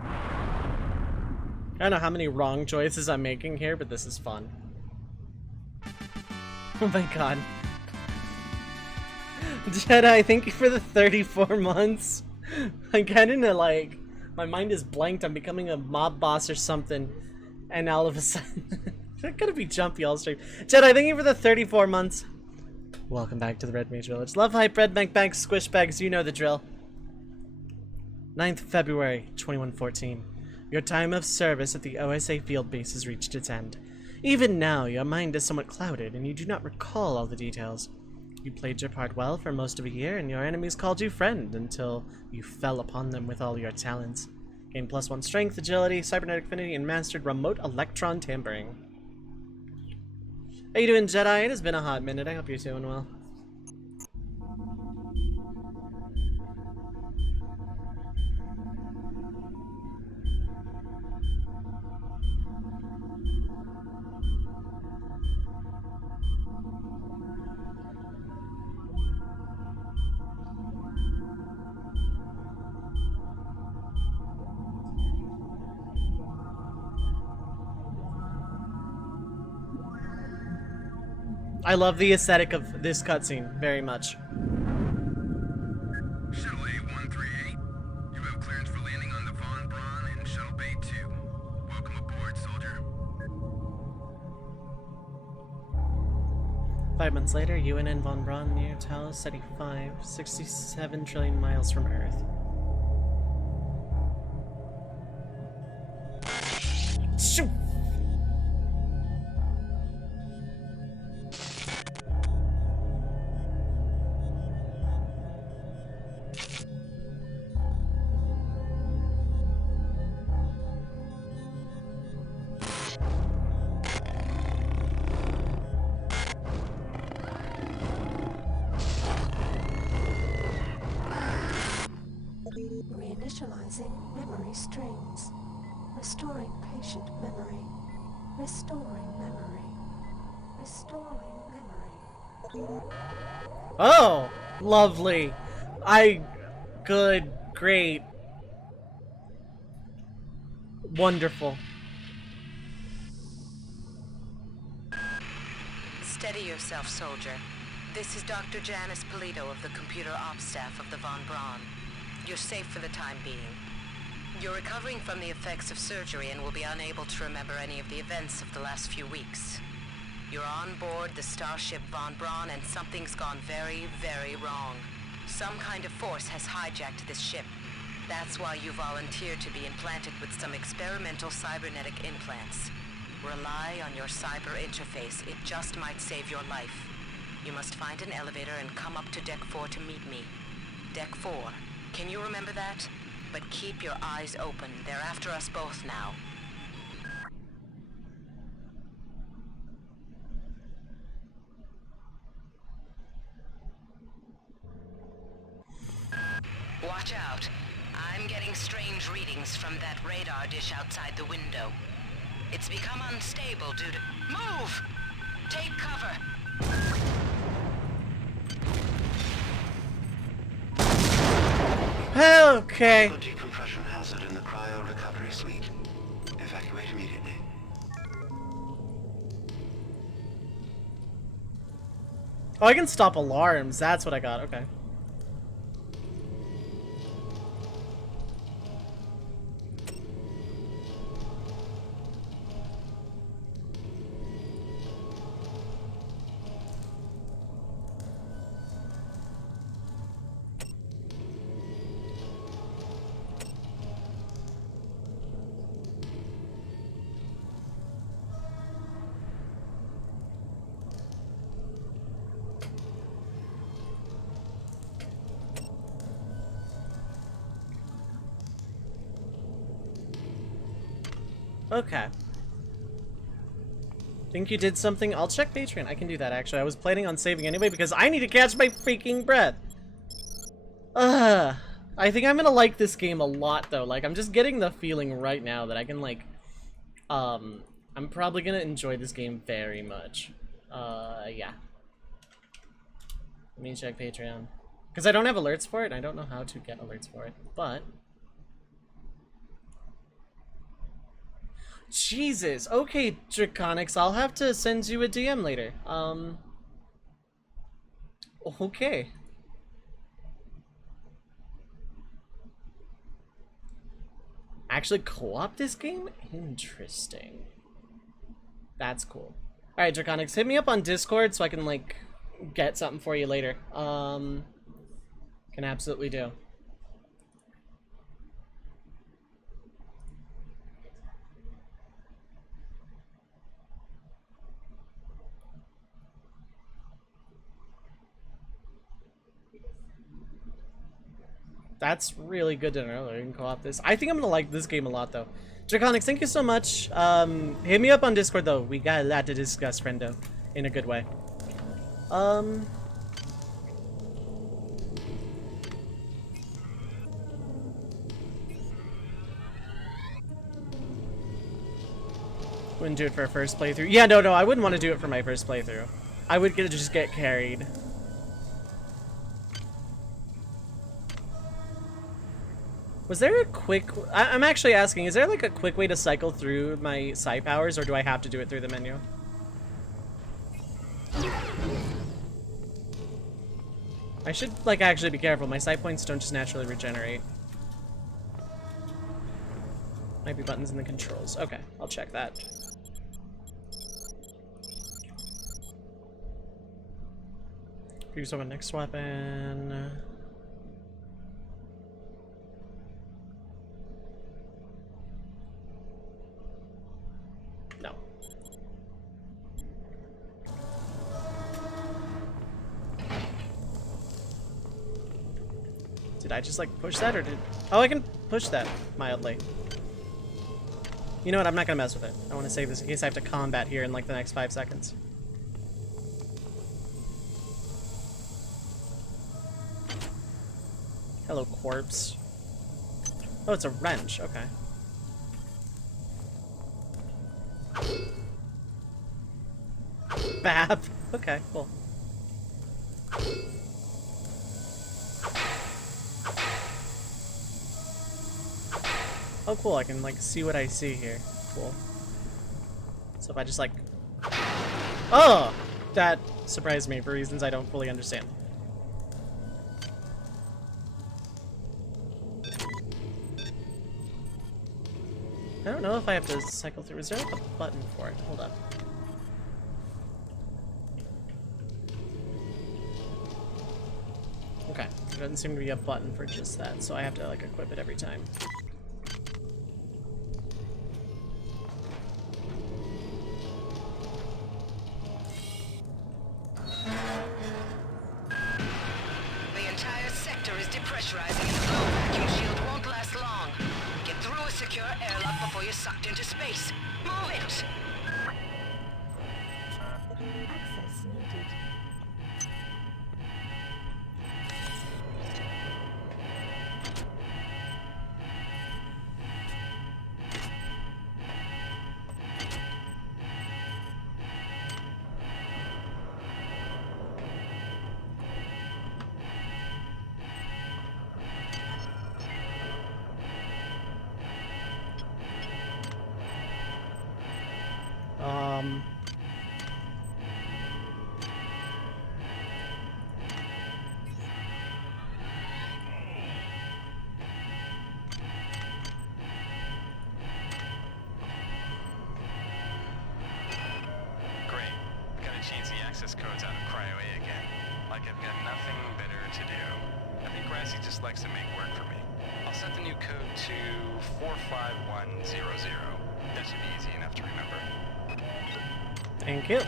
I don't know how many wrong choices I'm making here, but this is fun. Oh my god. Jedi, thank you for the 34 months. I'm kinda like, my mind is blanked, I'm becoming a mob boss or something, and all of a sudden, I'm gonna be jumpy all stream. Jedi, thank you for the 34 months. Welcome back to the Red Mage Village. Love hype, red bank bags, squish bags, you know the drill. 9th February, 2114. Your time of service at the OSA field base has reached its end. Even now, your mind is somewhat clouded, and you do not recall all the details. You played your part well for most of a year, and your enemies called you friend until you fell upon them with all your talents. Gain +1 strength, agility, cybernetic affinity, and mastered remote electron tampering. How you doing, Jedi? It has been a hot minute. I hope you're doing well. I love the aesthetic of this cutscene very much. Shuttle A138, you have clearance for landing on the Von Braun in Shuttle Bay 2. Welcome aboard, soldier. 5 months later, UNN Von Braun near Talos 75, 67 trillion miles from Earth. Shoot! Reinitializing memory strings. Restoring patient memory. Restoring memory. Restoring memory. Oh! Lovely. Good, great. Wonderful. Steady yourself, soldier. This is Dr. Janice Polito of the Computer Ops staff of the Von Braun. You're safe for the time being. You're recovering from the effects of surgery and will be unable to remember any of the events of the last few weeks. You're on board the starship Von Braun and something's gone very, very wrong. Some kind of force has hijacked this ship. That's why you volunteered to be implanted with some experimental cybernetic implants. Rely on your cyber interface. It just might save your life. You must find an elevator and come up to Deck 4 to meet me. Deck 4. Can you remember that? But keep your eyes open. They're after us both now. Watch out. I'm getting strange readings from that radar dish outside the window. It's become unstable due to... Move! Take cover! Okay. Decompression hazard in the cryo recovery suite. Evacuate immediately. Oh, I can stop alarms. That's what I got. Okay. Okay. Think you did something? I'll check Patreon. I can do that, actually. I was planning on saving anyway because I need to catch my freaking breath. I think I'm gonna like this game a lot, though. Like, I'm just getting the feeling right now that I can, like, I'm probably gonna enjoy this game very much. Yeah. Let me check Patreon. Because I don't have alerts for it, and I don't know how to get alerts for it, but... Jesus. Okay, Draconics, I'll have to send you a DM later. Okay. Actually co-op this game? Interesting. That's cool. Alright, Draconics, hit me up on Discord so I can, like, get something for you later. Can absolutely do. That's really good to know that we can co-op this. I think I'm gonna like this game a lot, though. Draconics, thank you so much. Hit me up on Discord, though. We got a lot to discuss, friendo. In a good way. Wouldn't do it for a first playthrough. Yeah, no, I wouldn't want to do it for my first playthrough. I would just get carried. Was there a quick... I'm actually asking, is there like a quick way to cycle through my psi powers, or do I have to do it through the menu? I should, like, actually be careful. My psi points don't just naturally regenerate. Might be buttons in the controls. Okay, I'll check that. Use on next weapon. No. Did I just like push that, or did... Oh, I can push that mildly. You know what? I'm not gonna mess with it. I want to save this in case I have to combat here in like the next 5 seconds. Hello, corpse. Oh, it's a wrench. Okay. Bab. Okay, cool. Oh, cool. I can, like, see what I see here. Cool. So if I just, like... Oh! That surprised me for reasons I don't fully understand. I don't know if I have to cycle through. Is there like a button for it? Hold up. Okay, there doesn't seem to be a button for just that, so I have to like equip it every time. The entire sector is depressurizing and the flow vacuum shield won't last long. Get through a secure airlock before you're sucked into space. Move it! Access needed. Access codes out of Cryo A again. Like I've got nothing better to do. I think Grassy just likes to make work for me. I'll set the new code to 45100. That should be easy enough to remember. Thank you.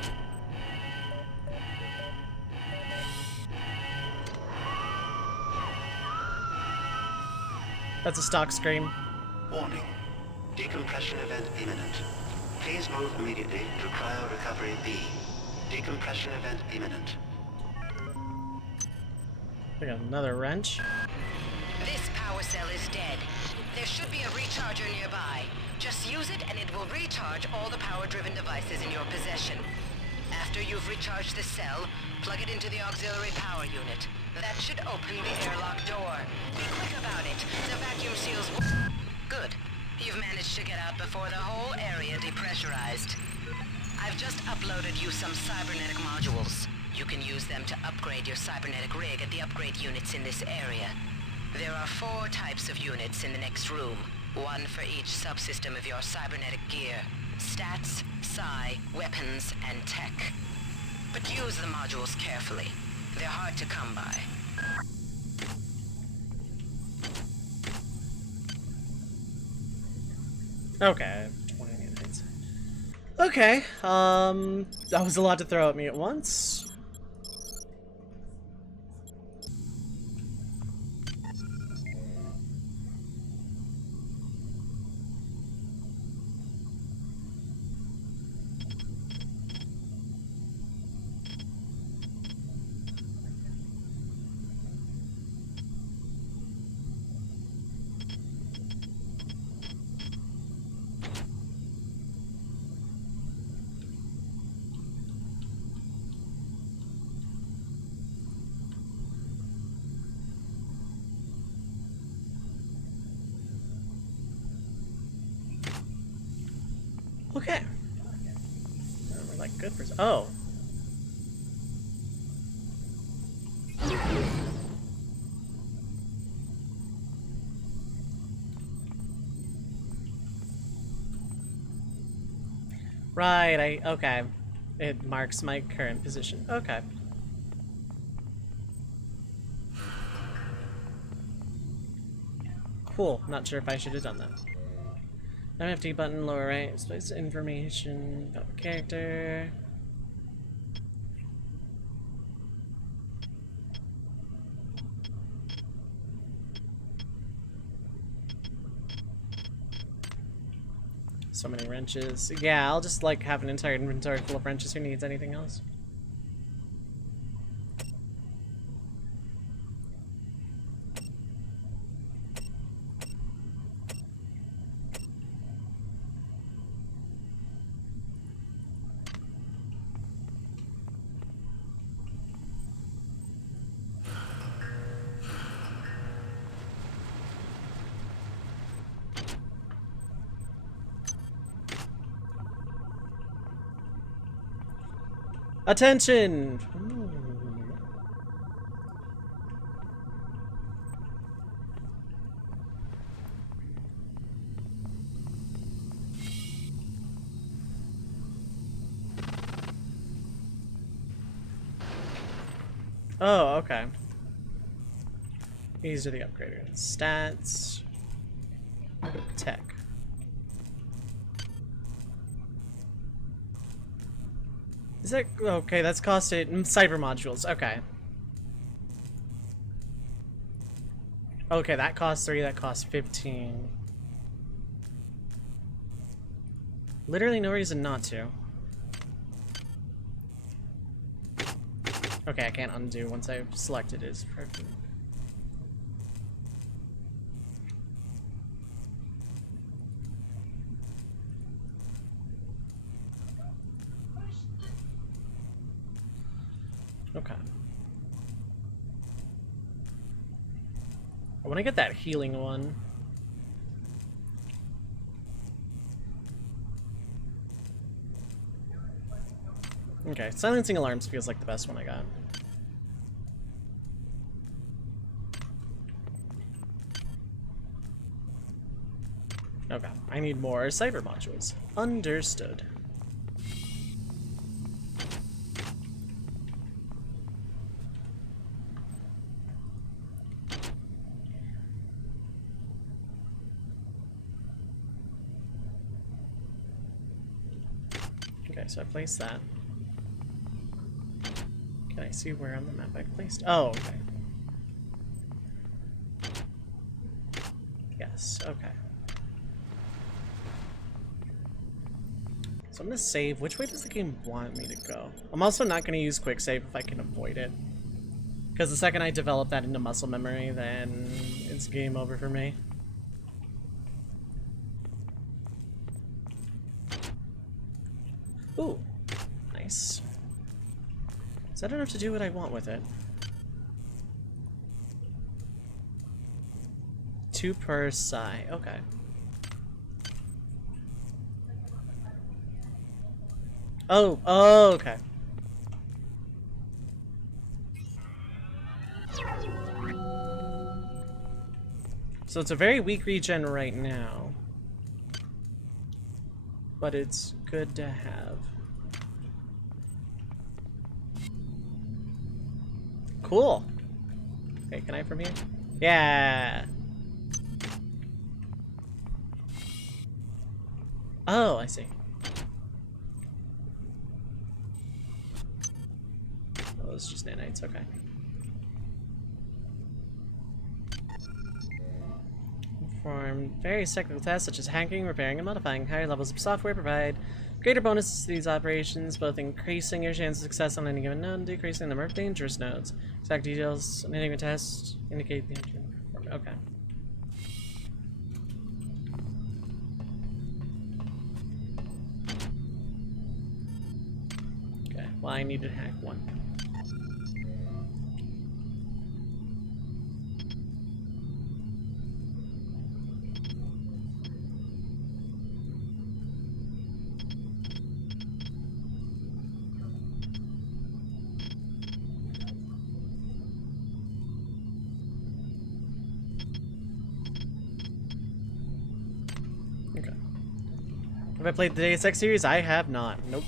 That's a stock scream. Warning. Decompression event imminent. Please move immediately to Cryo Recovery B. Decompression event imminent. We got another wrench. This power cell is dead. There should be a recharger nearby. Just use it and it will recharge all the power-driven devices in your possession. After you've recharged the cell, plug it into the auxiliary power unit. That should open the airlock door. Be quick about it. The vacuum seals will... Good. You've managed to get out before the whole area depressurized. I've just uploaded you some cybernetic modules. You can use them to upgrade your cybernetic rig at the upgrade units in this area. There are 4 types of units in the next room. 1 for each subsystem of your cybernetic gear. Stats, psi, weapons, and tech. But use the modules carefully. They're hard to come by. Okay, 20 minutes. Okay, that was a lot to throw at me at once. good for... Oh. Right, okay. It marks my current position. Okay. Cool. Not sure if I should have done that. MFT button, lower right, space information about the character. So many wrenches. Yeah, I'll just like have an entire inventory full of wrenches. Who needs anything else? Attention! Ooh. Oh, okay. These are the upgraders. Stats. Tech. Is that... Okay, that's costed... Cyber modules, okay. Okay, that costs 3, that costs 15. Literally no reason not to. Okay, I can't undo once I've selected it. It's perfect. Okay. I want to get that healing one. Okay, silencing alarms feels like the best one I got. Okay, I need more cyber modules. Understood. Okay, so I placed that. Can I see where on the map I placed? Oh, okay. Yes, okay. So I'm gonna save. Which way does the game want me to go? I'm also not gonna use quick save if I can avoid it. Because the second I develop that into muscle memory, then it's game over for me. Ooh, nice. Is that enough to do what I want with it? 2 per psi, okay. Oh, oh, okay. So it's a very weak regen right now. But it's good to have. Cool. Okay, can I from here? Yeah. Oh, I see. Oh, it's just nanites, okay. Perform various technical tests such as hacking, repairing, and modifying. Higher levels of software provide greater bonuses to these operations, both increasing your chance of success on any given node and decreasing the number of dangerous nodes. Exact details in any test indicate the engine. Okay. Okay, well, I need to hack 1. Have I played the Deus Ex series? I have not. Nope.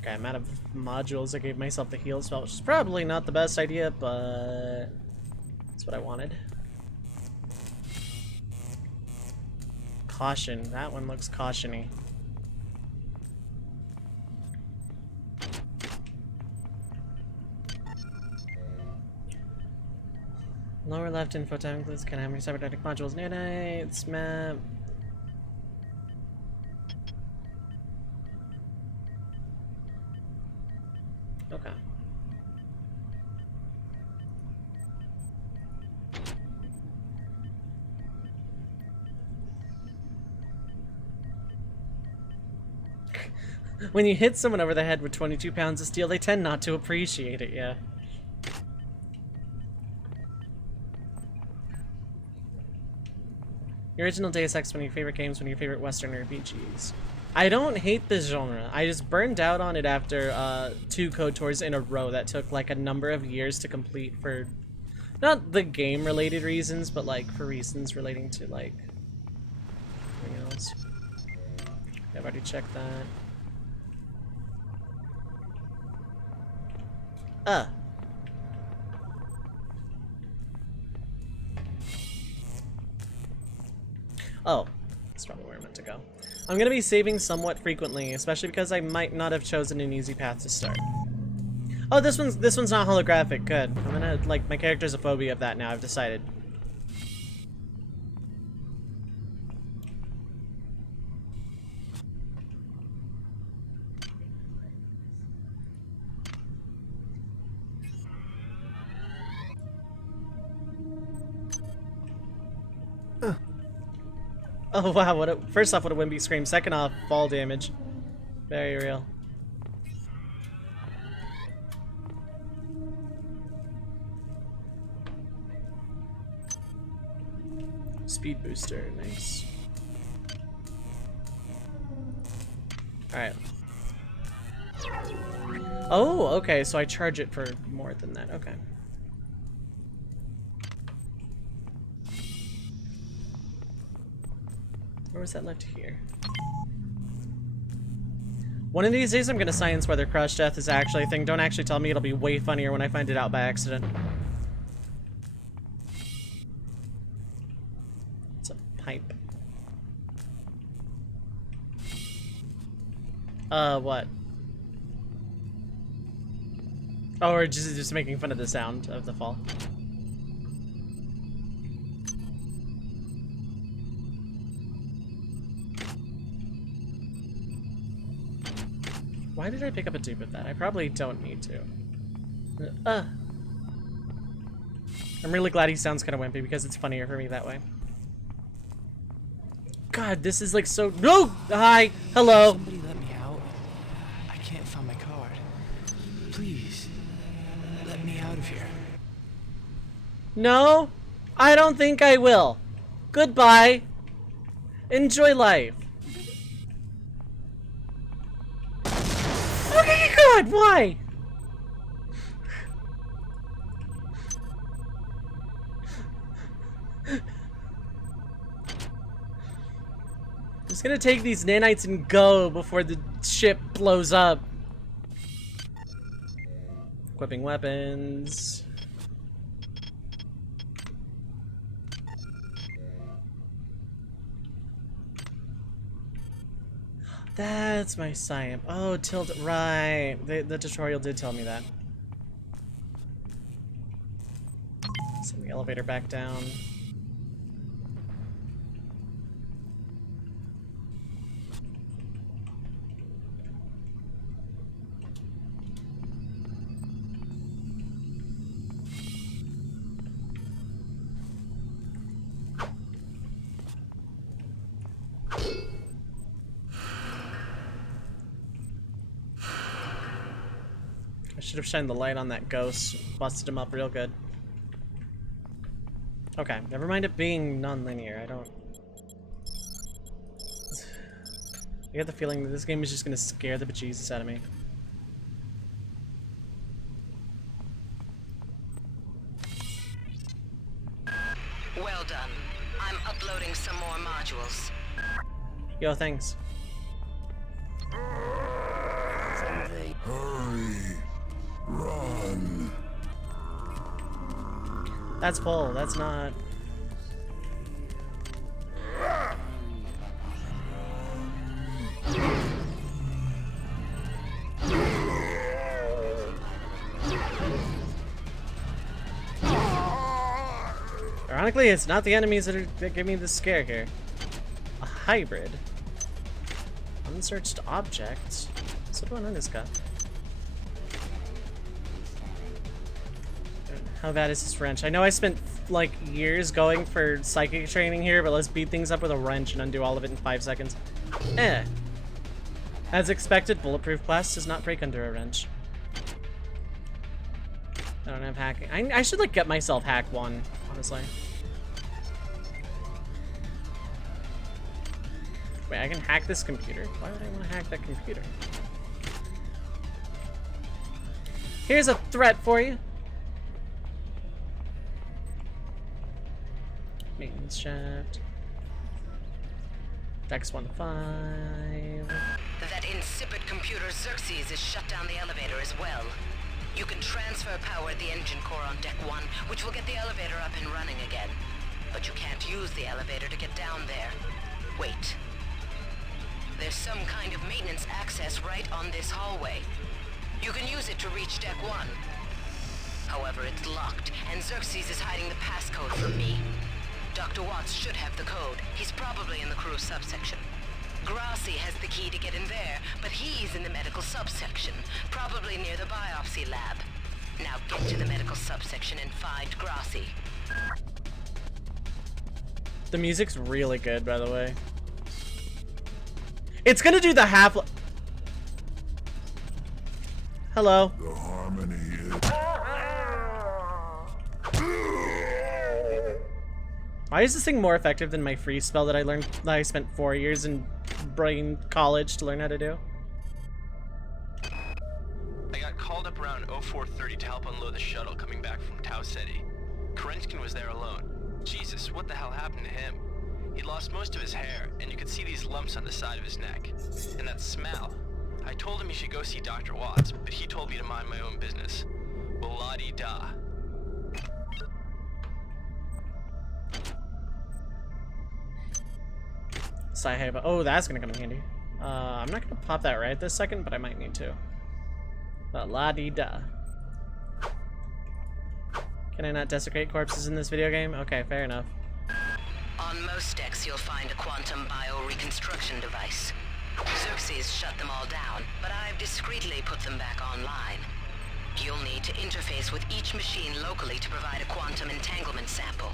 Okay, I'm out of modules. I gave myself the heal spell, which is probably not the best idea, but that's what I wanted. Caution. That one looks caution-y. Lower left info time includes can have cybernetic modules, nanites, map. Okay. When you hit someone over the head with 22 pounds of steel, they tend not to appreciate it, yeah. Your original Deus Ex, one of your favorite games, one of your favorite Western RPGs. I don't hate this genre. I just burned out on it after 2 code tours in a row that took like a number of years to complete for not the game related reasons, but like for reasons relating to like something else. I've already checked that. Oh, that's probably where I meant to go. I'm gonna be saving somewhat frequently, especially because I might not have chosen an easy path to start. Oh, this one's not holographic. Good. I'm gonna like my character's a phobia of that now. I've decided. Oh wow, first off, what a wimpy scream. Second off, fall damage. Very real. Speed booster, nice. Alright. Oh, okay, so I charge it for more than that, okay. Or was that left here? One of these days I'm gonna science whether crush death is actually a thing. Don't actually tell me, it'll be way funnier when I find it out by accident. It's a pipe. What? Oh, or just making fun of the sound of the fall. Why did I pick up a dupe of that? I probably don't need to. I'm really glad he sounds kind of wimpy because it's funnier for me that way. God, this is like so— No! Hi! Hello! Somebody let me out. I can't find my card. Please, let me out of here. No, I don't think I will. Goodbye. Enjoy life. Okay, God, why? Just gonna take these nanites and go before the ship blows up. Equipping weapons. That's my Cyamp. Oh, tilt, right. The tutorial did tell me that. Send the elevator back down. I should have shined the light on that ghost. Busted him up real good. Okay, never mind it being non-linear. I get the feeling that this game is just gonna scare the bejesus out of me. Yo, thanks. Hurry. Run. That's Paul, that's not. Ironically, it's not the enemies that give me the scare here. A hybrid. Unsearched object. What's going on this guy? How bad is this wrench? I know I spent like years going for psychic training here, but let's beat things up with a wrench and undo all of it in 5 seconds. Eh. As expected, bulletproof glass does not break under a wrench. I don't have hacking. I should like get myself hack 1, honestly. Wait, I can hack this computer? Why would I want to hack that computer? Here's a threat for you. Maintenance shaft. Dex 1-5. That insipid computer Xerxes has shut down the elevator as well. You can transfer power at the engine core on deck 1, which will get the elevator up and running again. But you can't use the elevator to get down there. Wait. There's some kind of maintenance access right on this hallway. You can use it to reach deck 1. However, it's locked, and Xerxes is hiding the passcode from me. Dr. Watts should have the code. He's probably in the crew subsection. Grassi has the key to get in there, but he's in the medical subsection, probably near the biopsy lab. Now get to the medical subsection and find Grassi. The music's really good, by the way. It's gonna do the half. Hello. The harmony is. Why is this thing more effective than my freeze spell that I learned? That I spent 4 years in brain college to learn how to do. I got called up around 0430 to help unload the shuttle coming back from Tau Ceti. Kerenskin was there alone. Jesus, what the hell happened to him? He'd lost most of his hair, and you could see these lumps on the side of his neck. And that smell. I told him he should go see Dr. Watts, but he told me to mind my own business. Well, la-di-da. Sci-Hive. Oh, that's gonna come in handy. I'm not gonna pop that right this second, but I might need to. La-di-da. Can I not desecrate corpses in this video game? Okay, fair enough. On most decks, you'll find a quantum bioreconstruction device. Xerxes shut them all down, but I've discreetly put them back online. You'll need to interface with each machine locally to provide a quantum entanglement sample.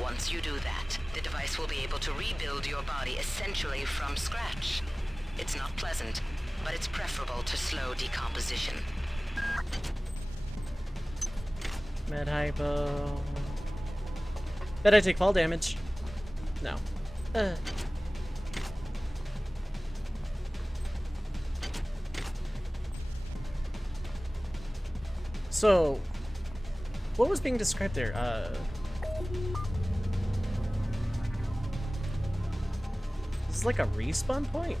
Once you do that, the device will be able to rebuild your body essentially from scratch. It's not pleasant, but it's preferable to slow decomposition. Med hypo. Bet I take fall damage. No. So, what was being described there? This is like a respawn point?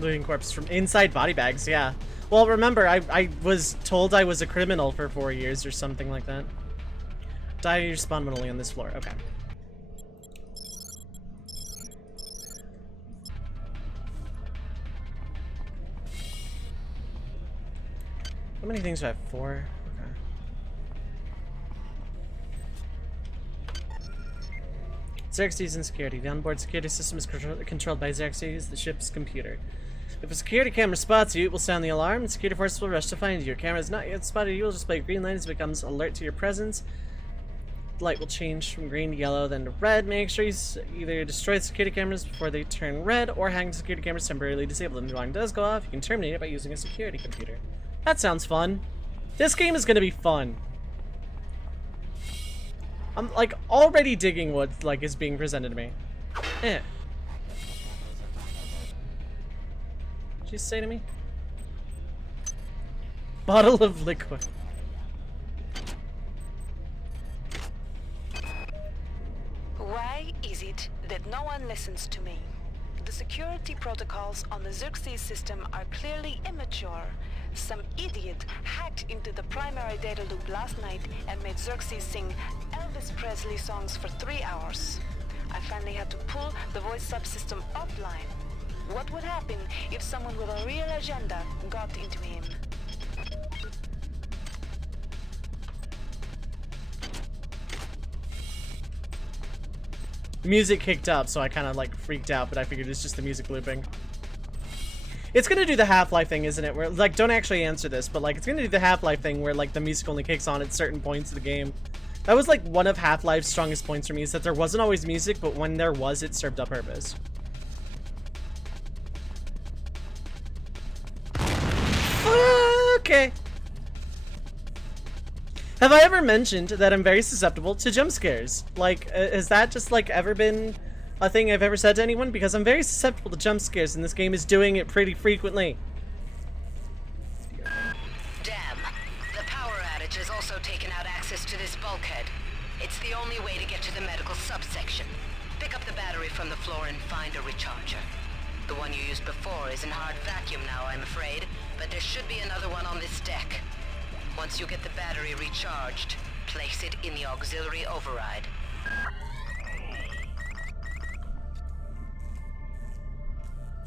Looting corpses from inside body bags, yeah. Well, remember, I was told I was a criminal for 4 years or something like that. Die respawn when only on this floor, okay. How many things do I have? 4? Okay. Xerxes and security. The onboard security system is controlled by Xerxes, the ship's computer. If a security camera spots you, it will sound the alarm, and security forces will rush to find you. Your camera has not yet spotted you, will display a green light as it becomes alert to your presence. The light will change from green to yellow, then to red. Make sure you either destroy the security cameras before they turn red, or hang the security cameras temporarily disable them. The alarm does go off, you can terminate it by using a security computer. That sounds fun. This game is gonna be fun. I'm like already digging what like is being presented to me. Eh. Did you say to me? Bottle of liquid. Why is it that no one listens to me? The security protocols on the Xerxes system are clearly immature. Some idiot hacked into the primary data loop last night and made Xerxes sing Elvis Presley songs for 3 hours. I finally had to pull the voice subsystem offline. What would happen if someone with a real agenda got into him? Music kicked up, so I kind of like freaked out, but I figured it's just the music looping. It's gonna do the Half-Life thing, isn't it? Where, like, don't actually answer this, but like, it's gonna do the Half-Life thing where like the music only kicks on at certain points of the game. That was like one of Half-Life's strongest points for me, is that there wasn't always music, but when there was, it served a purpose. Okay. Have I ever mentioned that I'm very susceptible to jump scares? Like, has that just like ever been a thing I've ever said to anyone? Because I'm very susceptible to jump scares, and this game is doing it pretty frequently. Damn. The power outage has also taken out access to this bulkhead. It's the only way to get to the medical subsection. Pick up the battery from the floor and find a recharger. The one you used before is in hard vacuum now, I'm afraid, but there should be another one on this deck. Once you get the battery recharged, place it in the auxiliary override.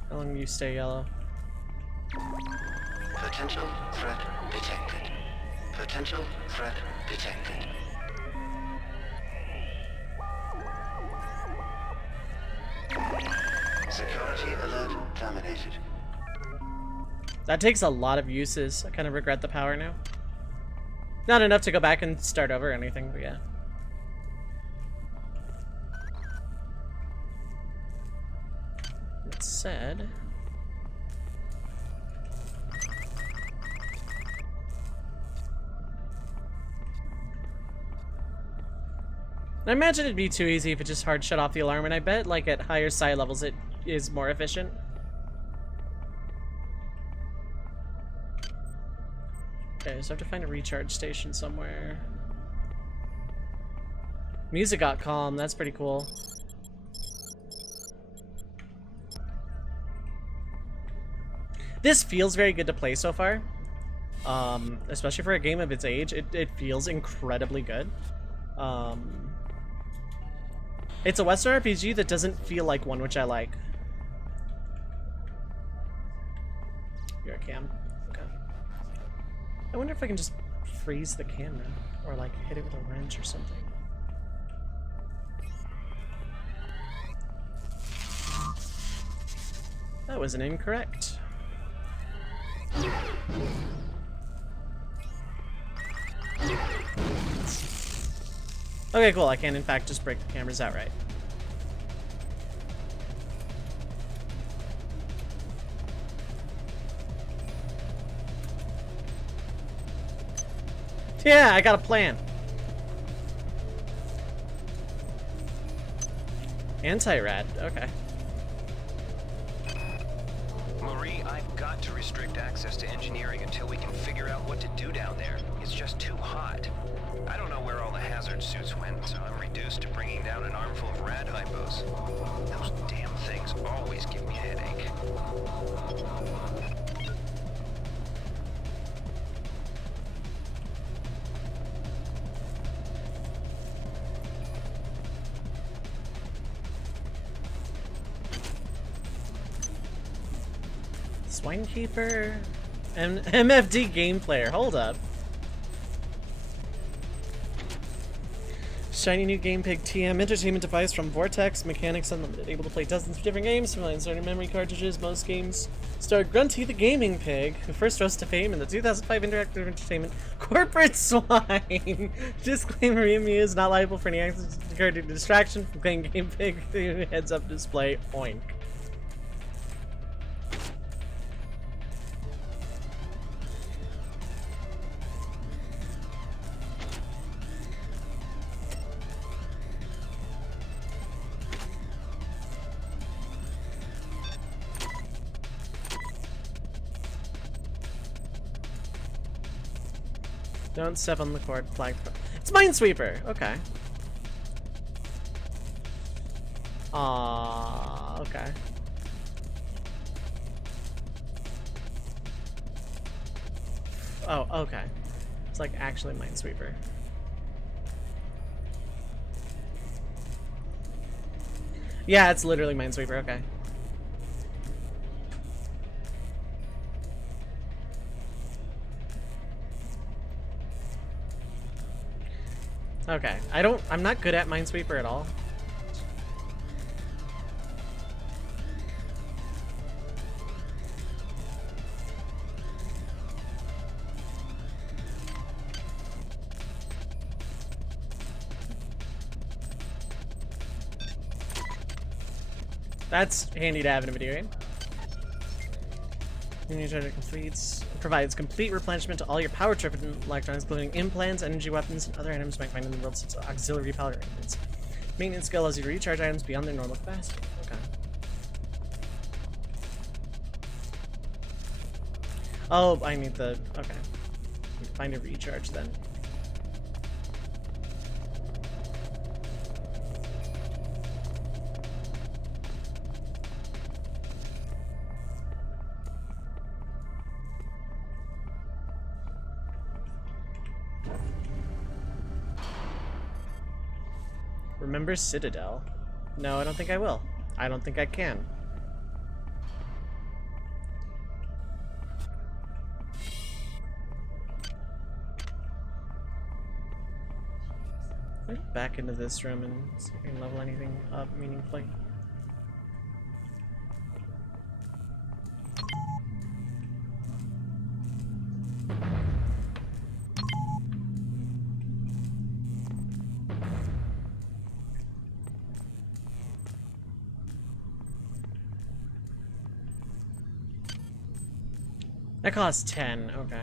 How long do you stay yellow? Potential threat detected. Potential threat detected. Security alert terminated. That takes a lot of uses. I kind of regret the power now. Not enough to go back and start over or anything, but yeah. That said... I imagine it'd be too easy if it just hard shut off the alarm, and I bet like at higher psi levels it is more efficient. Okay, so I have to find a recharge station somewhere. Music got calm, that's pretty cool. This feels very good to play so far. Especially for a game of its age, it feels incredibly good. It's a Western RPG that doesn't feel like one, which I like. You're a cam. Okay. I wonder if I can just freeze the camera or like hit it with a wrench or something. That was an incorrect. Okay, cool. I can in fact just break the cameras outright. Yeah, I got a plan. Anti-rad, okay. Marie, I've got to restrict access to engineering until we can figure out what to do down there. It's just too hot. I don't know where all the hazard suits went, so I'm reduced to bringing down an armful of rad hypos. Those damn things always give me a headache. Swinekeeper? MFD game player, hold up. Shiny new GamePig TM entertainment device from Vortex Mechanics Unlimited. Able to play dozens of different games from certain memory cartridges. Most games star Grunty the Gaming Pig, who first rose to fame in the 2005 Interactive Entertainment Corporate Swine. Disclaimer, EMU is not liable for any accidents occurred due to distraction from playing GamePig. Heads up display, oink. Don't step on the cord. Flag. It's Minesweeper. Okay. Aww, okay. Oh, okay. It's like actually Minesweeper. Yeah, it's literally Minesweeper, okay. Okay, I'm not good at Minesweeper at all. That's handy to have in a video game. Provides complete replenishment to all your power-driven electronics, including implants, energy weapons, and other items you might find in the world, such as auxiliary power arrangements. Maintenance skill allows you to recharge items beyond their normal capacity. Okay. Oh, I need the... okay. Need to find a recharge then. Remember Citadel? No, I don't think I will. I don't think I can. Let's go back into this room and see if I can level anything up meaningfully. That costs 10, okay.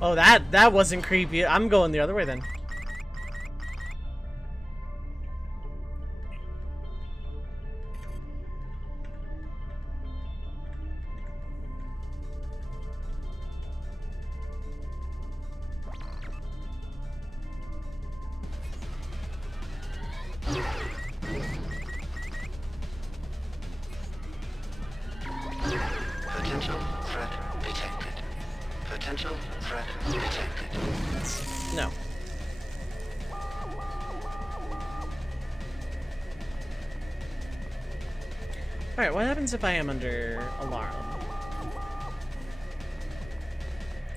Oh, that wasn't creepy. I'm going the other way then. Potential threat detected. Potential threat detected. No. Alright, what happens if I am under alarm?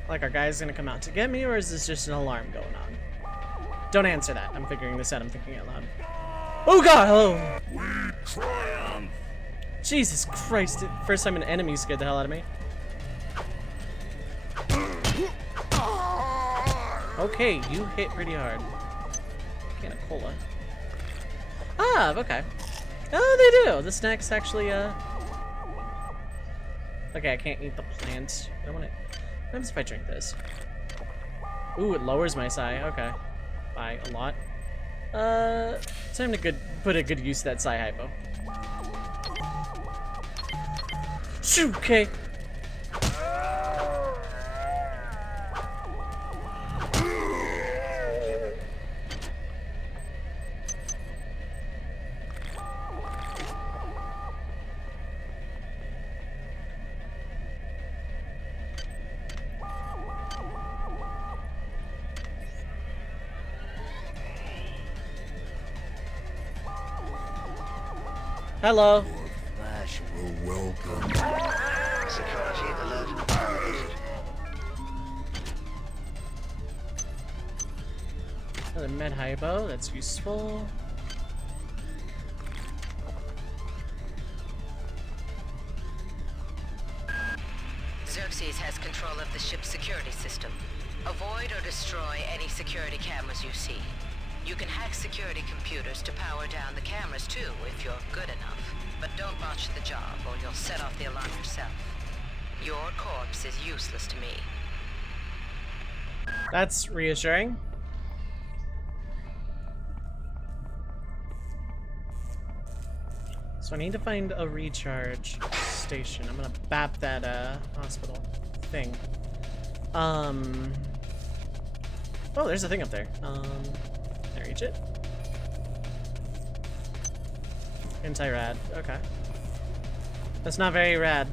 Like, are guys gonna come out to get me, or is this just an alarm going on? Don't answer that. I'm figuring this out. I'm thinking out loud. Oh god, hello! We triumph! Jesus Christ, first time an enemy scared the hell out of me. Okay, you hit pretty hard. Can of cola. Ah, okay. Oh, they do! The snacks actually, okay, I can't eat the plant. I wanna... What happens if I drink this? Ooh, it lowers my psi. Okay. By a lot. Time to put a good use to that psi hypo. Shoot, okay. Hello. Your flash will welcome. Security alert activated. Another med hypo, that's useful. Xerxes has control of the ship's security system. Avoid or destroy any security cameras you see. You can hack security computers to power down the cameras too, if you're good enough. But don't botch the job, or you'll set off the alarm yourself. Your corpse is useless to me. That's reassuring. So I need to find a recharge station. I'm gonna bap that hospital thing. Oh, there's a thing up there. Can I reach it? Anti-rad. Okay. That's not very rad.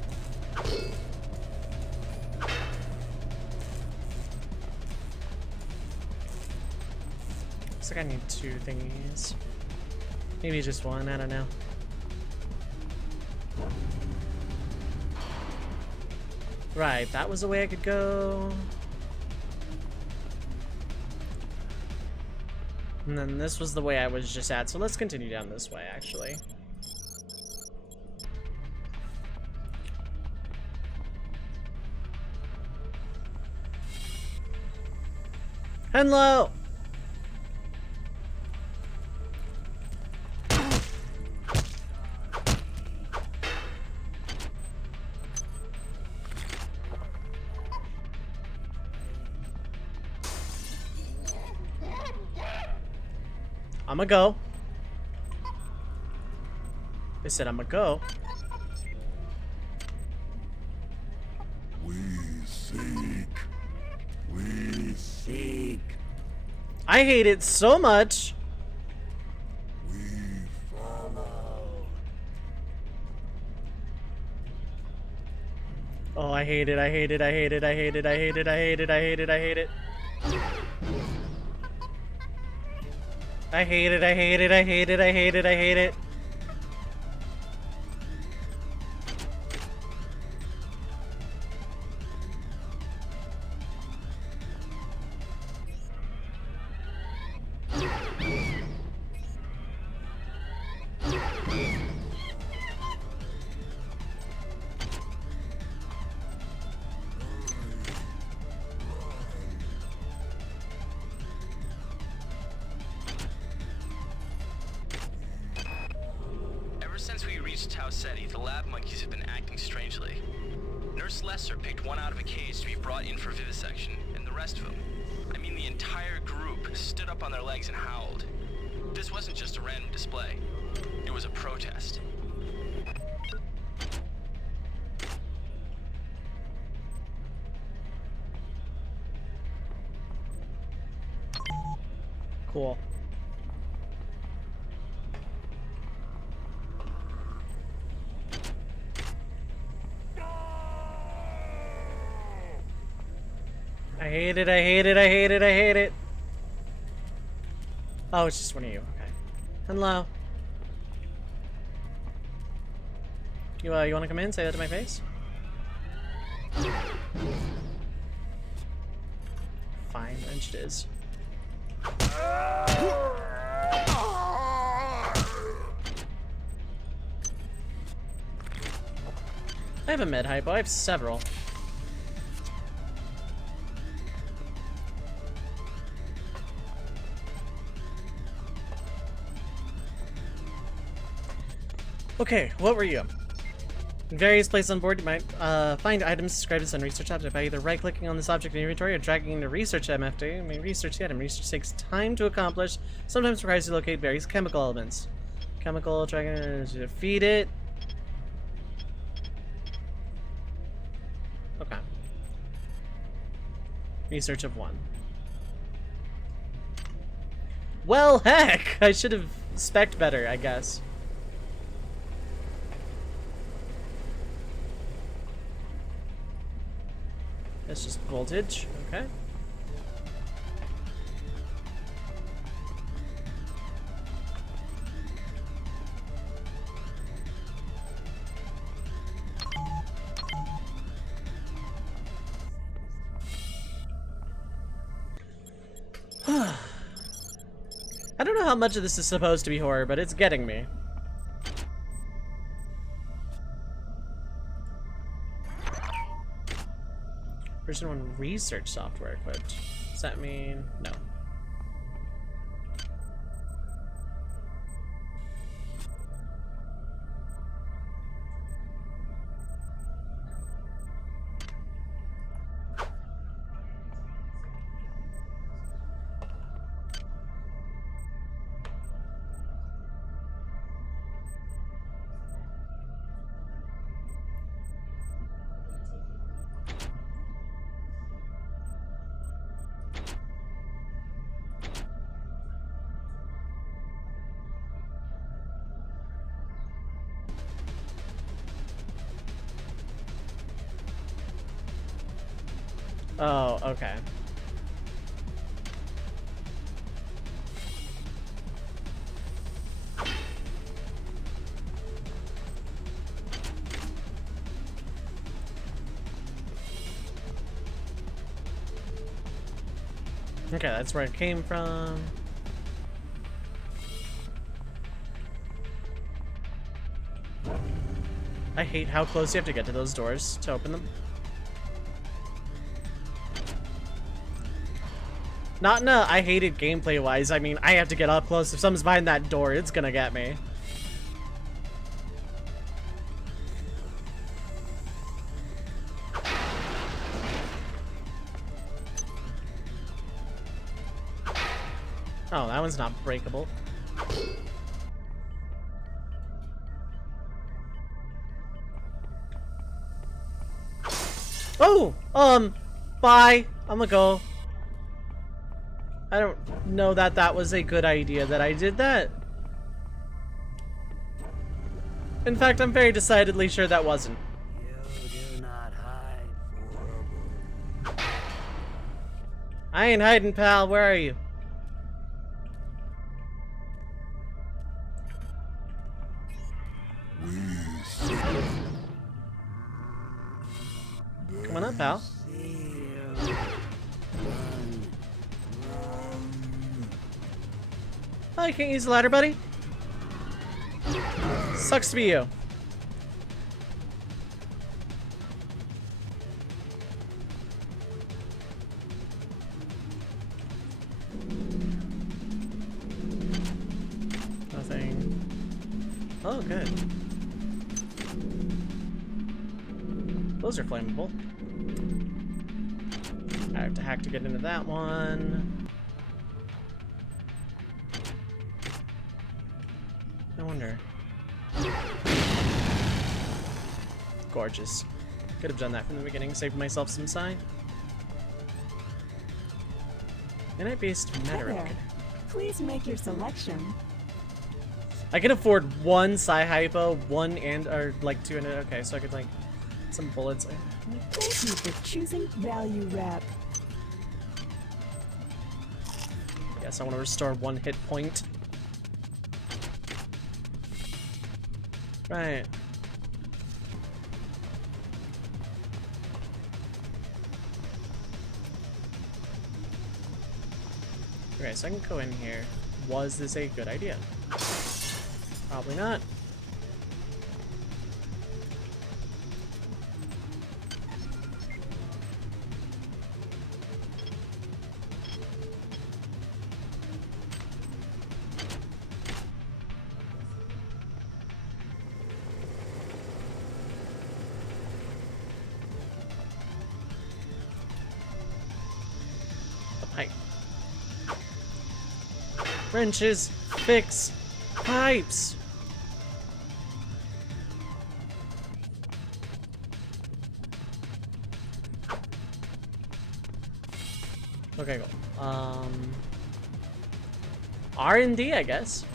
Looks like I need 2 thingies. Maybe just 1, I don't know. Right, that was the way I could go. And then this was the way I was just at, so let's continue down this way, actually. Hello! I'ma go. They said I'ma go. We seek. We seek. I hate it so much. We follow. Oh, I hate it, I hate it, I hate it, I hate it, I hate it, I hate it, I hate it, I hate it. I hate it, I hate it, I hate it, I hate it, I hate it. Ever since we reached Tau Ceti, the lab monkeys have been acting strangely. Nurse Lesser picked one out of a cage to be brought in for vivisection, and the rest of them, I mean the entire group, stood up on their legs and howled. This wasn't just a random display. It was a protest. Cool. I hate it, I hate it, I hate it, I hate it. Oh, it's just one of you. Okay. Hello. You wanna come in? Say that to my face? Fine, wrenched it is. I have a med hypo. I have several. Okay, what were you? In various places on board, you might find items described as unresearched object by either right-clicking on this object in your inventory or dragging the research MFD. I mean, research the item. Research takes time to accomplish. Sometimes requires you to locate various chemical elements. Chemical, dragging to feed it. Okay. Research of 1. Well, heck! I should have spec'd better, I guess. That's just voltage, okay. I don't know how much of this is supposed to be horror, but it's getting me. Version 1 research software equipped. Does that mean no? Oh, okay. Okay, that's where it came from. I hate how close you have to get to those doors to open them. Not in a I hate it gameplay wise. I mean, I have to get up close. If someone's behind that door, it's gonna get me. Oh, that one's not breakable. Oh! Bye! I'm gonna go. I don't know that that was a good idea that I did that. In fact, I'm very decidedly sure that wasn't. You do not hide forever. I ain't hiding, pal. Where are you? Come on up, pal. Oh, you can't use the ladder, buddy? Sucks to be you. Nothing. Oh, good. Those are flammable. I have to hack to get into that one. I wonder. Gorgeous. Could have done that from the beginning, saved myself some psi. Midnight-based meta rocket. Please make your selection. I can afford one psi hypo, one and or like two and okay, so I could like some bullets. Thank you for choosing value wrap. Yes, I want to restore one hit point. Right. Okay, so I can go in here. Was this a good idea? Probably not. Wrenches, fix, pipes. Okay, go. R&D, I guess.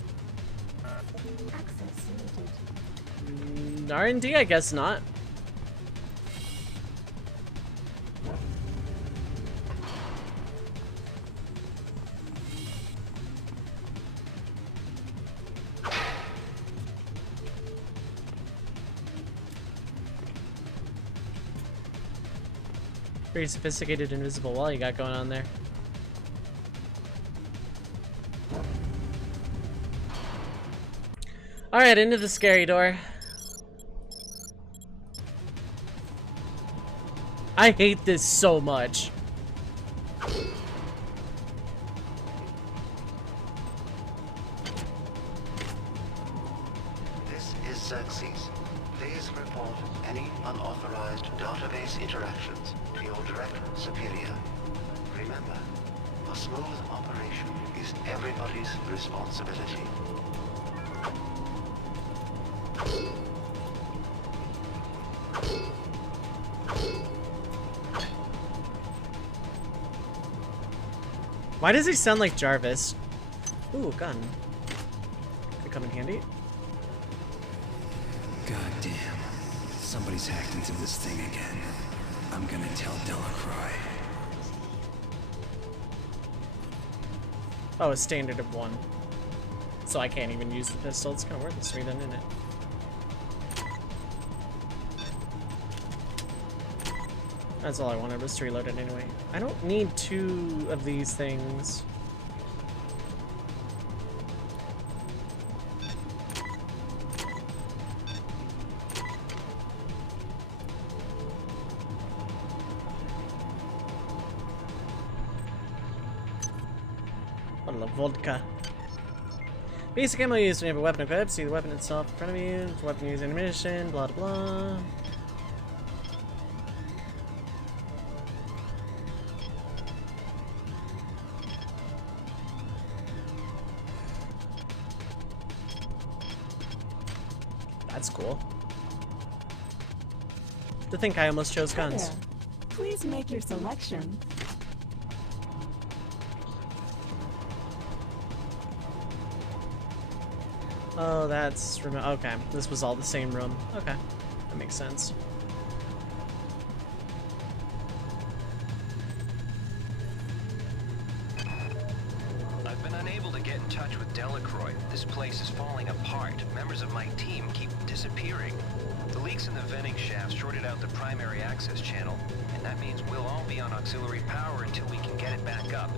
R&D, I guess not. Pretty sophisticated invisible wall you got going on there. Alright, into the scary door. I hate this so much. This is Xerxes. Please report any unauthorized database interactions to your direct superior. Remember, a smooth operation is everybody's responsibility. Why does he sound like Jarvis? Ooh, gun. Could come in handy. God damn. Somebody's hacked into this thing again. I'm gonna tell Delacroix. Oh, a standard of 1. So I can't even use the pistol. It's kind of worthless to me then, isn't it? That's all I wanted was to reload it anyway. I don't need 2 of these things. Bottle of vodka. Basic ammo used when you have a weapon equipped. See the weapon itself in front of you. Weapon use ammunition. Blah blah blah. That's cool. To think I almost chose guns. There. Please make your selection. Oh, that's okay. This was all the same room. Okay, that makes sense. I've been unable to get in touch with Delacroix. This place is falling apart. Members of my team keep disappearing. The leaks in the venting shaft shorted out the primary access channel, and that means we'll all be on auxiliary power until we can get it back up.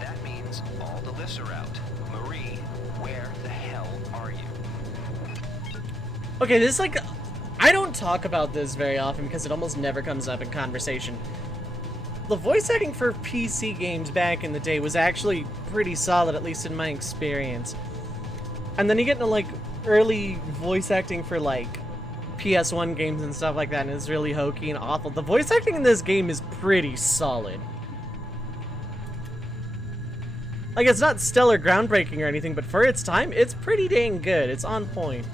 That means all the lifts are out. Marie, where the hell are you? Okay, this like, I don't talk about this very often because it almost never comes up in conversation. The voice acting for PC games back in the day was actually pretty solid, at least in my experience. And then you get into like early voice acting for like PS1 games and stuff like that, and it's really hokey and awful. The voice acting in this game is pretty solid. Like, it's not stellar groundbreaking or anything, but for its time, it's pretty dang good. It's on point.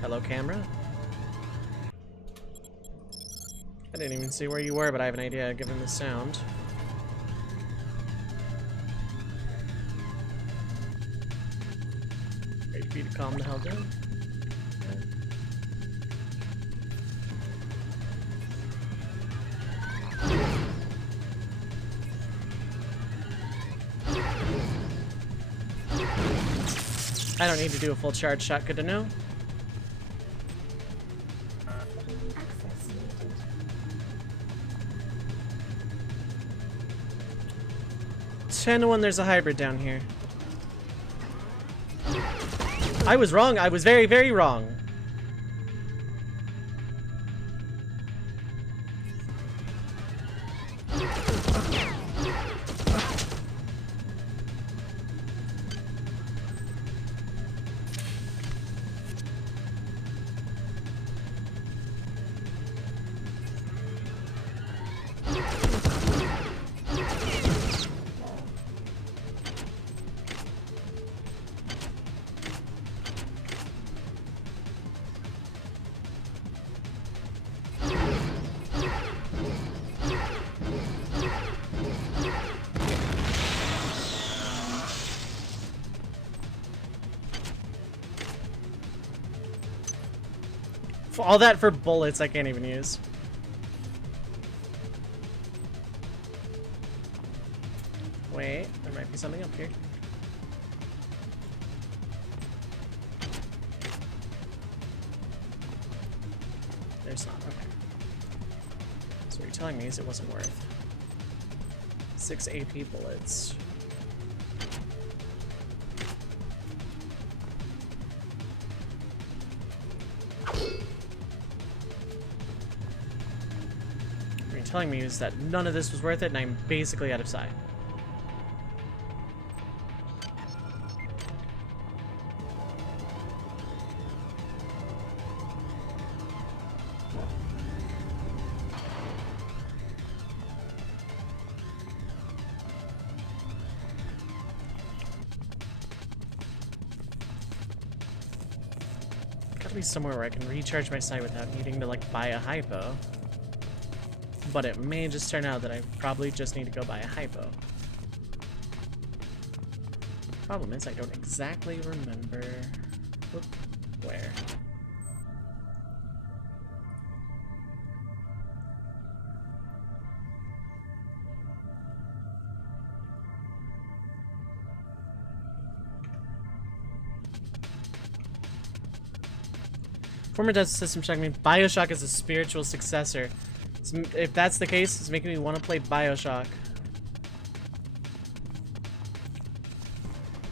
Hello, camera. I didn't even see where you were, but I have an idea given the sound. Ready for you to calm the hell down. I don't need to do a full charge shot, good to know. Access needed. 10-1, there's a hybrid down here. I was wrong, I was very, very wrong. All that for bullets I can't even use. Wait, there might be something up here. There's not, okay. So what you're telling me is it wasn't worth 6 AP bullets. Telling me is that none of this was worth it and I'm basically out of sight. Gotta be somewhere where I can recharge my sight without needing to like buy a hypo. But it may just turn out that I probably just need to go buy a hypo. Problem is, I don't exactly remember where. Former Death System Shock means Bioshock is a spiritual successor. If that's the case, it's making me want to play Bioshock.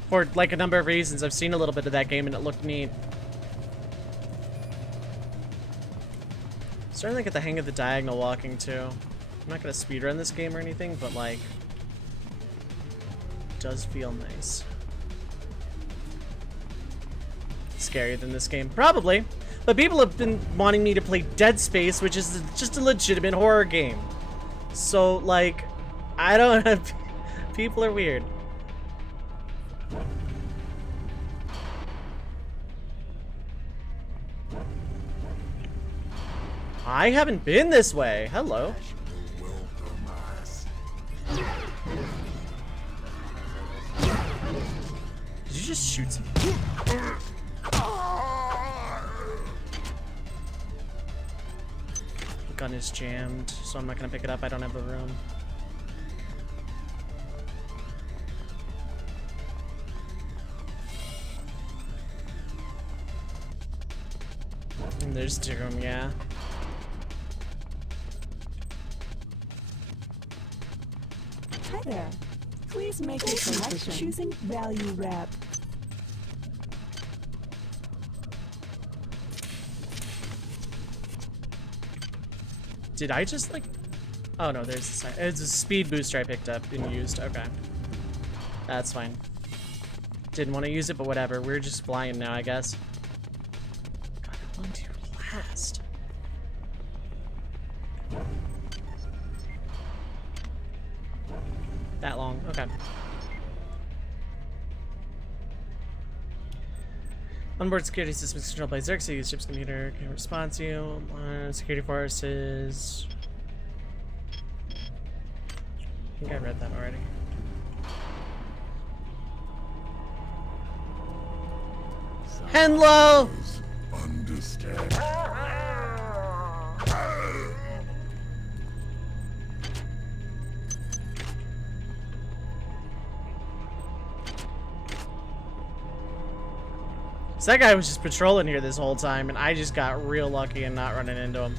For like a number of reasons. I've seen a little bit of that game and it looked neat. Starting to get the hang of the diagonal walking too. I'm not gonna speedrun this game or anything, but like, it does feel nice. Scarier than this game, probably. But people have been wanting me to play Dead Space, which is just a legitimate horror game. So like, I don't have. People are weird. I haven't been this way. Hello. Did you just shoot something? The gun is jammed, so I'm not gonna pick it up. I don't have the room. And there's Doom, yeah. Hi there. Please make a selection choosing value wrap. Did I just like... Oh no, there's the sign. It's a speed booster I picked up and used. Okay. That's fine. Didn't want to use it, but whatever. We're just flying now, I guess. God, how long do you last? That long. Okay. Onboard security systems controlled by Xerxes. The ship's computer can respond to you. Security forces. I think I read that already. Hello! Understand. So that guy was just patrolling here this whole time, and I just got real lucky and not running into him.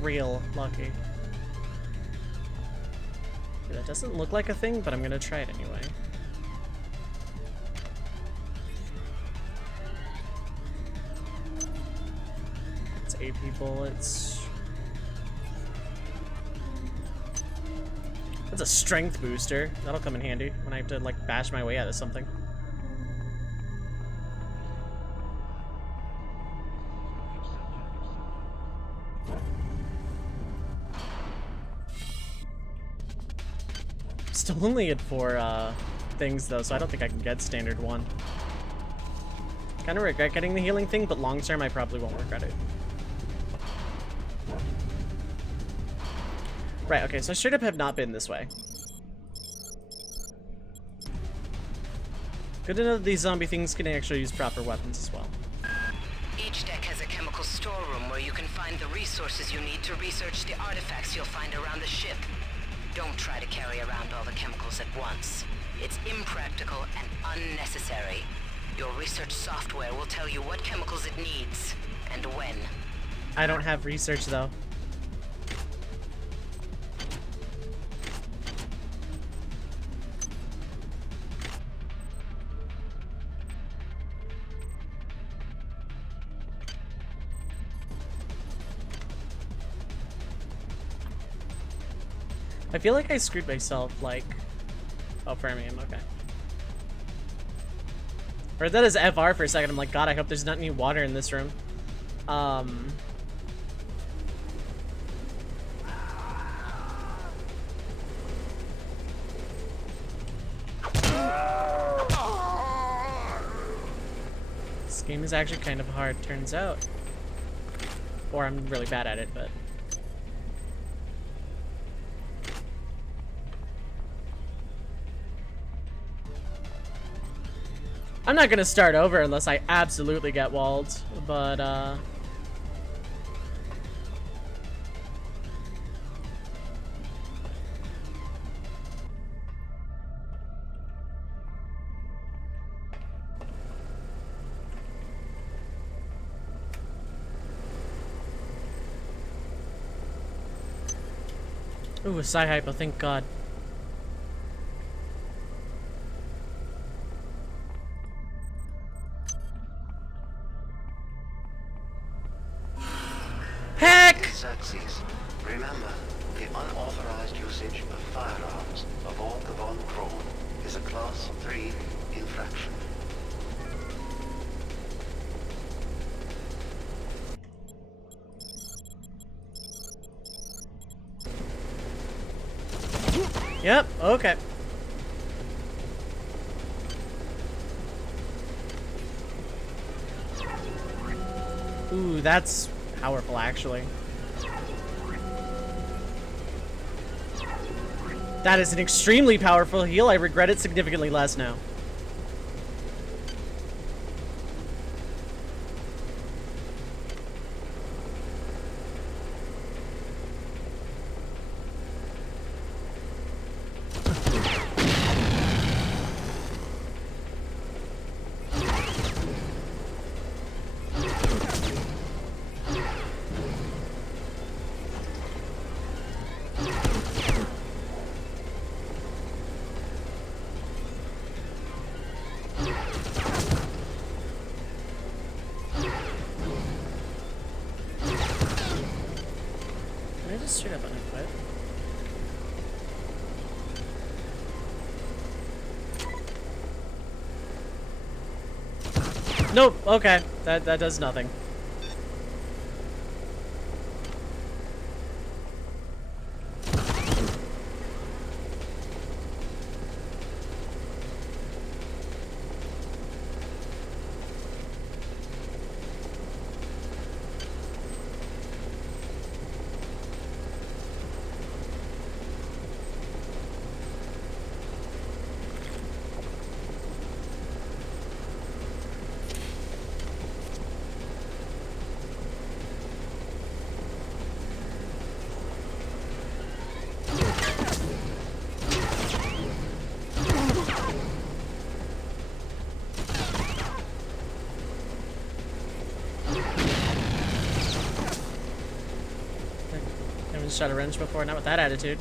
Real lucky. Okay, that doesn't look like a thing, but I'm gonna try it anyway. It's AP bullets. That's a strength booster. That'll come in handy when I have to like bash my way out of something. Still only at 4 things though, so I don't think I can get standard 1. Kind of regret getting the healing thing, but long term I probably won't regret it. Right, okay, so I straight up have not been this way. Good to know that these zombie things can actually use proper weapons as well. Each deck has a chemical storeroom where you can find the resources you need to research the artifacts you'll find around the ship. Don't try to carry around all the chemicals at once. It's impractical and unnecessary. Your research software will tell you what chemicals it needs and when. I don't have research though. I feel like I screwed myself, like... Oh, Fermium, okay. I read that as FR for a second. I'm like, God, I hope there's not any water in this room. This game is actually kind of hard, turns out. Or I'm really bad at it, but... I'm not gonna start over unless I absolutely get walled, but Ooh, a psi hypo, thank God. Heck! Xerxes, remember, the unauthorized usage of firearms aboard the Von Kron is a Class 3 infraction. Yep, okay. Ooh, that's powerful, actually. That is an extremely powerful heal. I regret it significantly less now. Can I just straight up unequip? Nope, okay. That does nothing. Haven't shot a wrench before, not with that attitude.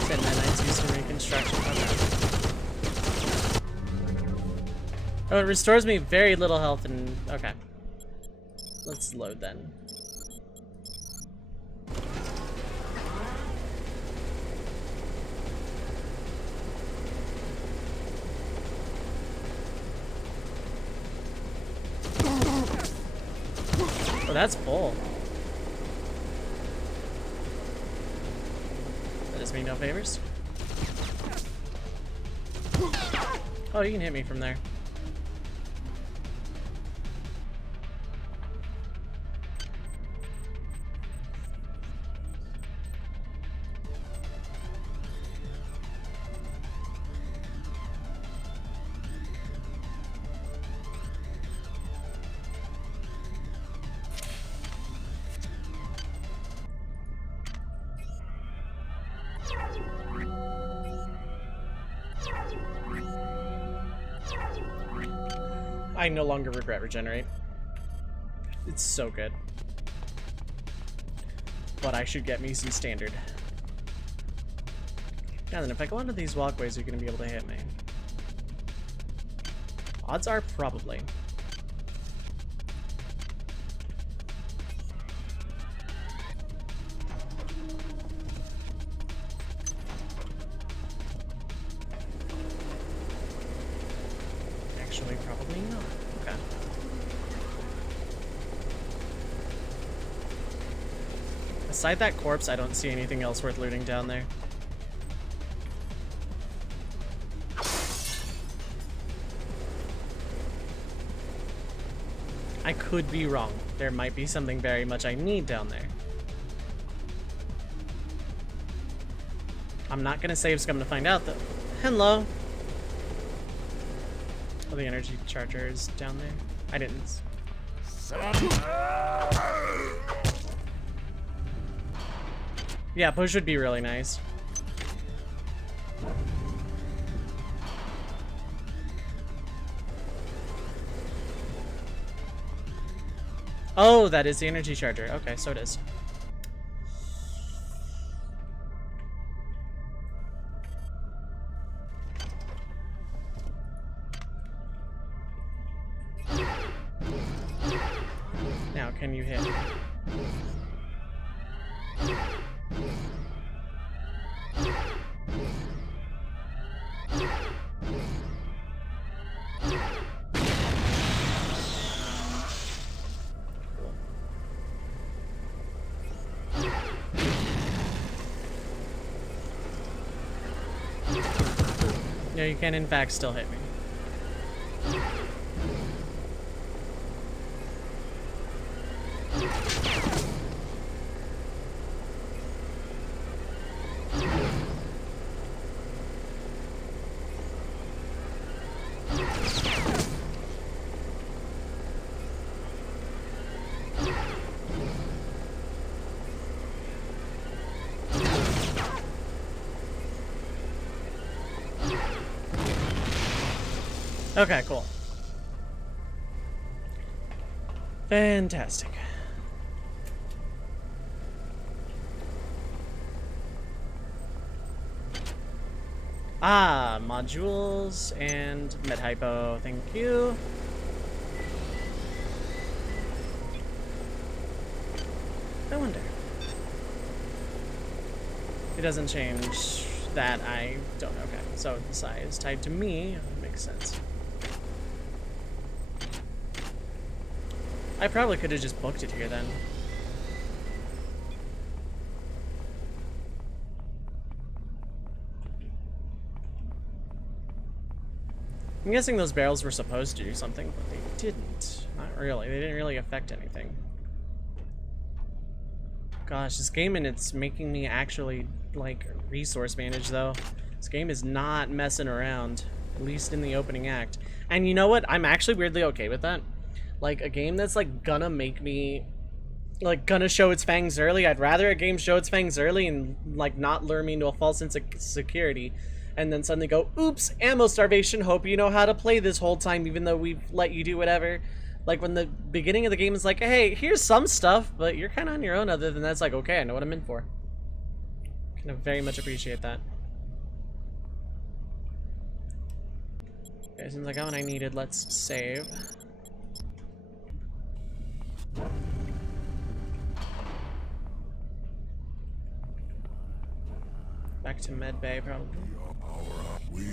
Said nanites used in reconstruction. Okay. Oh, it restores me very little health and okay. Let's load then. Oh, that's full. That does me no favors. Oh, you can hit me from there. I no longer regret regenerate. It's so good. But I should get me some standard. Yeah, then if I go onto these walkways, you're gonna be able to hit me. Odds are probably. Actually, probably not. Okay. Aside that corpse, I don't see anything else worth looting down there. I could be wrong. There might be something very much I need down there. I'm not gonna say if I'm gonna find out though. Hello. Oh, the energy charger is down there. I didn't. Yeah, push would be really nice. Oh, that is the energy charger. Okay, so it is. Now, can you hit? No, you can in fact still hit me. Okay, cool. Fantastic. Ah, modules and med hypo, thank you. I wonder. It doesn't change that, I don't know. Okay, so the size is tied to me, makes sense. I probably could have just booked it here then. I'm guessing those barrels were supposed to do something, but they didn't. Not really. They didn't really affect anything. Gosh, this game, and it's making me actually, like, resource manage, though. This game is not messing around, at least in the opening act. And you know what? I'm actually weirdly okay with that. Like, a game that's, like, gonna make me, like, gonna show its fangs early. I'd rather a game show its fangs early and, like, not lure me into a false sense of security. And then suddenly go, oops, ammo starvation, hope you know how to play this whole time, even though we've let you do whatever. Like, when the beginning of the game is like, hey, here's some stuff, but you're kind of on your own. Other than that, it's like, okay, I know what I'm in for. Kind of very much appreciate that. Okay, seems like I got what I needed. Let's save. Back to med bay, probably. We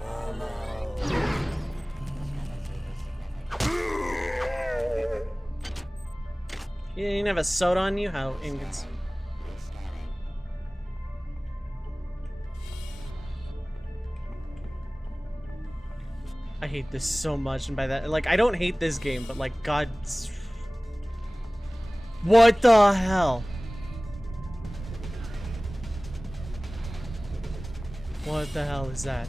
follow. You didn't have a soda on you? How inconsiderate. I hate this so much, and by that, like, I don't hate this game, but like, God. What the hell? What the hell is that?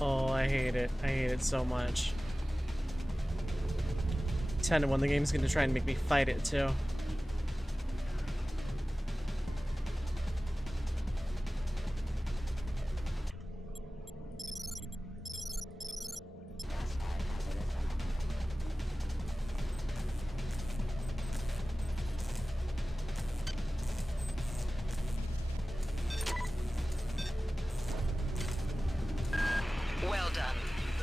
Oh, I hate it. I hate it so much. 10-1, the game's gonna try and make me fight it too. Well done.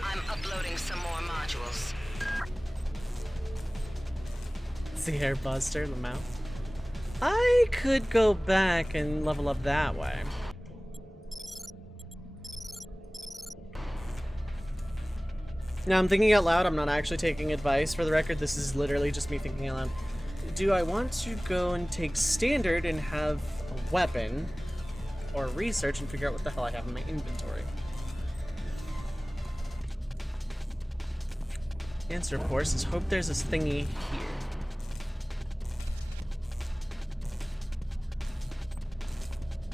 I'm uploading some more modules. It's the hair buster, the mouth. I could go back and level up that way. Now I'm thinking out loud, I'm not actually taking advice for the record, this is literally just me thinking out loud. Do I want to go and take standard and have a weapon, or research and figure out what the hell I have in my inventory? Answer, of course, is hope there's this thingy here.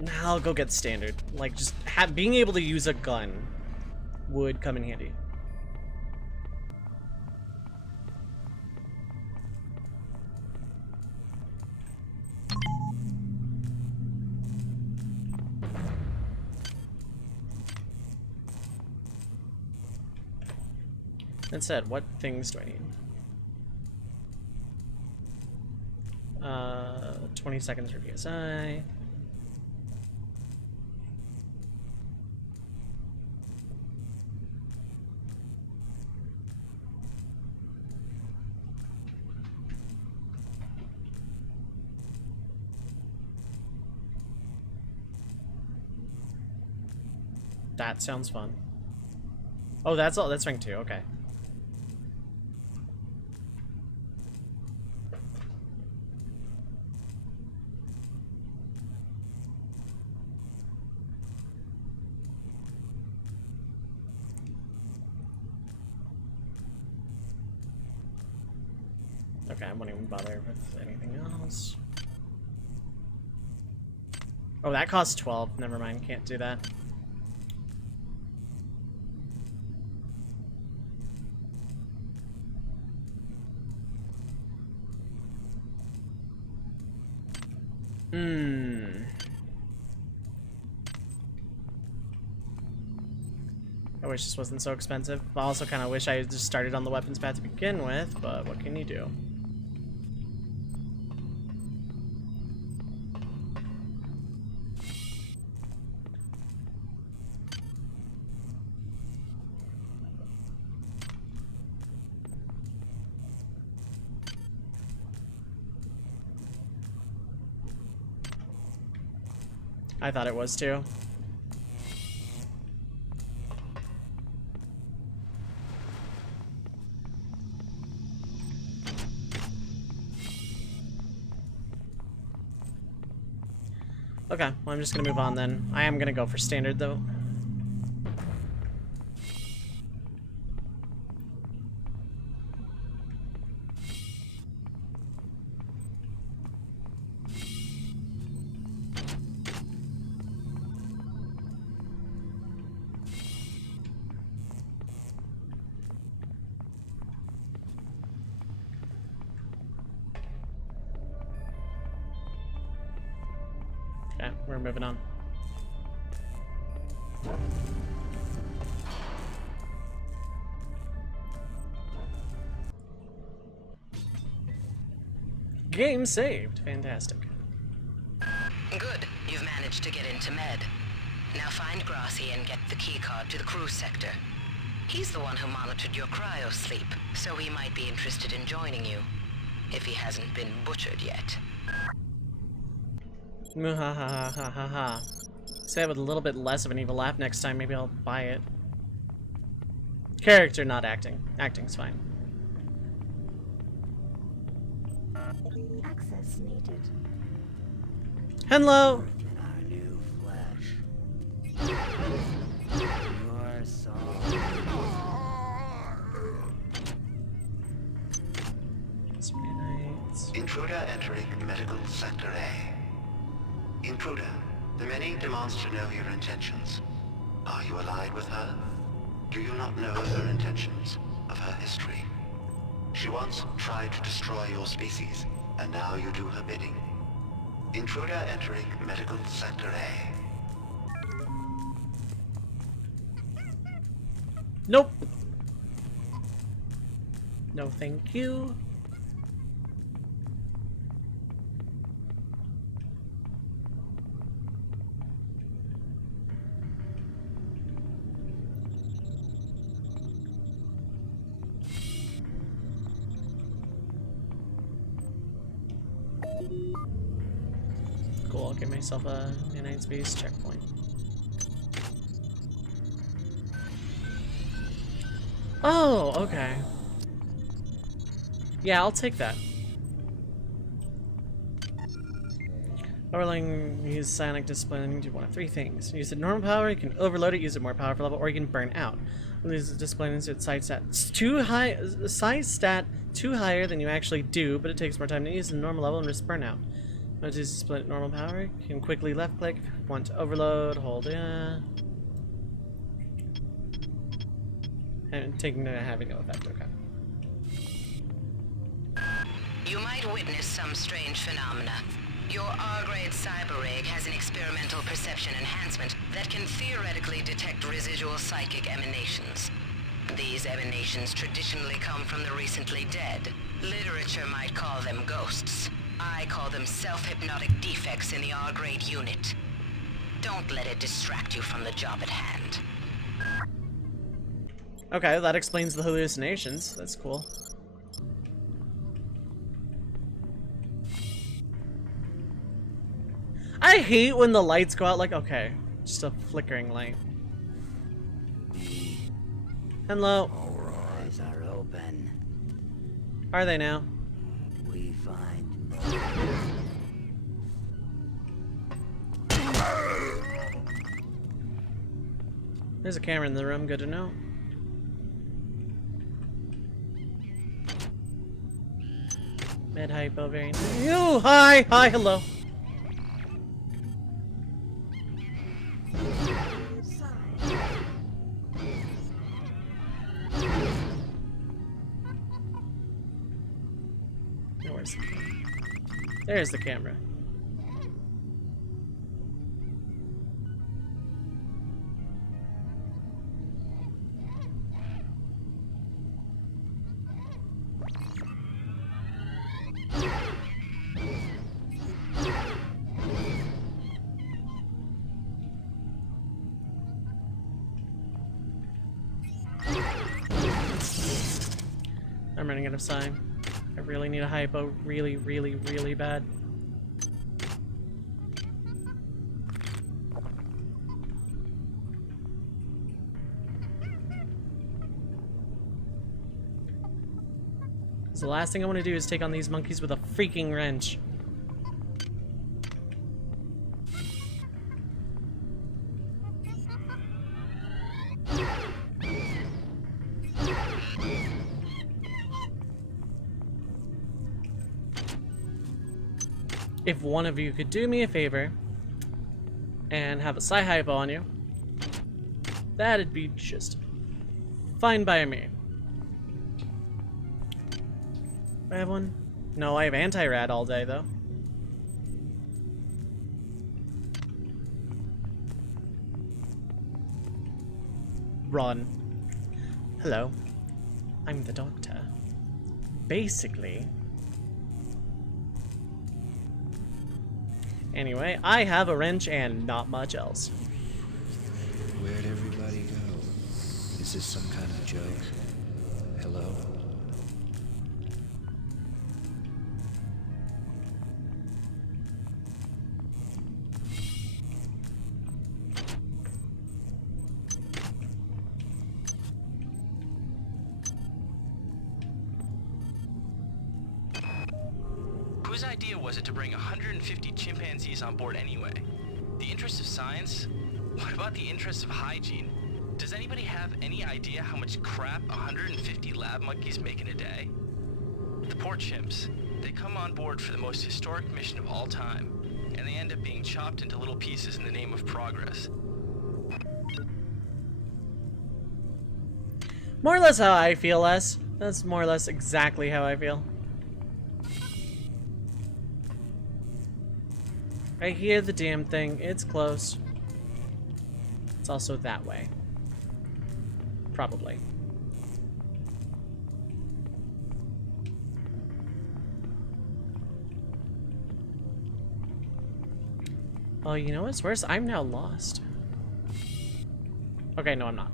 Nah, I'll go get standard. Like, just being able to use a gun would come in handy. Instead, what things do I need? 20 seconds for PSI. That sounds fun. Oh, that's all. That's rank 2. Okay. Okay, I won't even bother with anything else. Oh, that costs 12. Never mind. Can't do that. I wish this wasn't so expensive. I also kind of wish I just started on the weapons path to begin with, but what can you do? I thought it was too. Okay, well, I'm just gonna move on then. I am gonna go for standard though. Okay, we're moving on. Game saved. Fantastic. Good. You've managed to get into Med. Now find Grassy and get the keycard to the cruise sector. He's the one who monitored your cryo sleep, so he might be interested in joining you. If he hasn't been butchered yet. Muhahahahaha. Say it with a little bit less of an evil laugh next time, maybe I'll buy it. Character, not acting. Acting's fine. Access needed. Hello! Our new flesh. Your soul. Intruder entering medical sector A. Intruder, the many demands to know your intentions. Are you allied with her? Do you not know her intentions, of her history? She once tried to destroy your species, and now you do her bidding. Intruder entering medical sector A. Nope. No, thank you. Cool, I'll give myself a nanites base checkpoint. Oh, okay. Yeah, I'll take that. Overlaying, use psionic discipline, you do one of three things. Use it normal power, you can overload it, use it more powerful level, or you can burn out. Use the discipline into its side stat. It's too high, side stat too higher than you actually do, but it takes more time to use the normal level and risk burnout. Once you split normal power, you can quickly left click. If you want to overload, hold yeah. And taking having no effect, okay. You might witness some strange phenomena. Your R-grade cyber rig has an experimental perception enhancement that can theoretically detect residual psychic emanations. These emanations traditionally come from the recently dead. Literature might call them ghosts. I call them self-hypnotic defects in the R-grade unit. Don't let it distract you from the job at hand. Okay, that explains the hallucinations. That's cool. I hate when the lights go out like, okay, just a flickering light. Hello. Our eyes are open. Are they now? We find There's a camera in the room, good to know. Med hypo, very nice. Oh, hi, hello. No, where's the camera? There's the camera. I'm running out of time. I really need a hypo really, really, really bad. So the last thing I want to do is take on these monkeys with a freaking wrench. If one of you could do me a favor and have a psi hypo on you, that'd be just fine by me. I have one? No, I have anti-rad all day though. Run. Hello. I'm the doctor. Basically. Anyway, I have a wrench and not much else. Where'd everybody go? Is this some kind of joke? Hello? Whose idea was it to bring 150 chimpanzees on board anyway? The interests of science? What about the interests of hygiene? Does anybody have any idea how much crap 150 lab monkeys make in a day? The poor chimps. They come on board for the most historic mission of all time, and they end up being chopped into little pieces in the name of progress. More or less how I feel, Les. That's more or less exactly how I feel. I hear the damn thing. It's close. It's also that way. Probably. Oh, you know what's worse? I'm now lost. Okay, no, I'm not.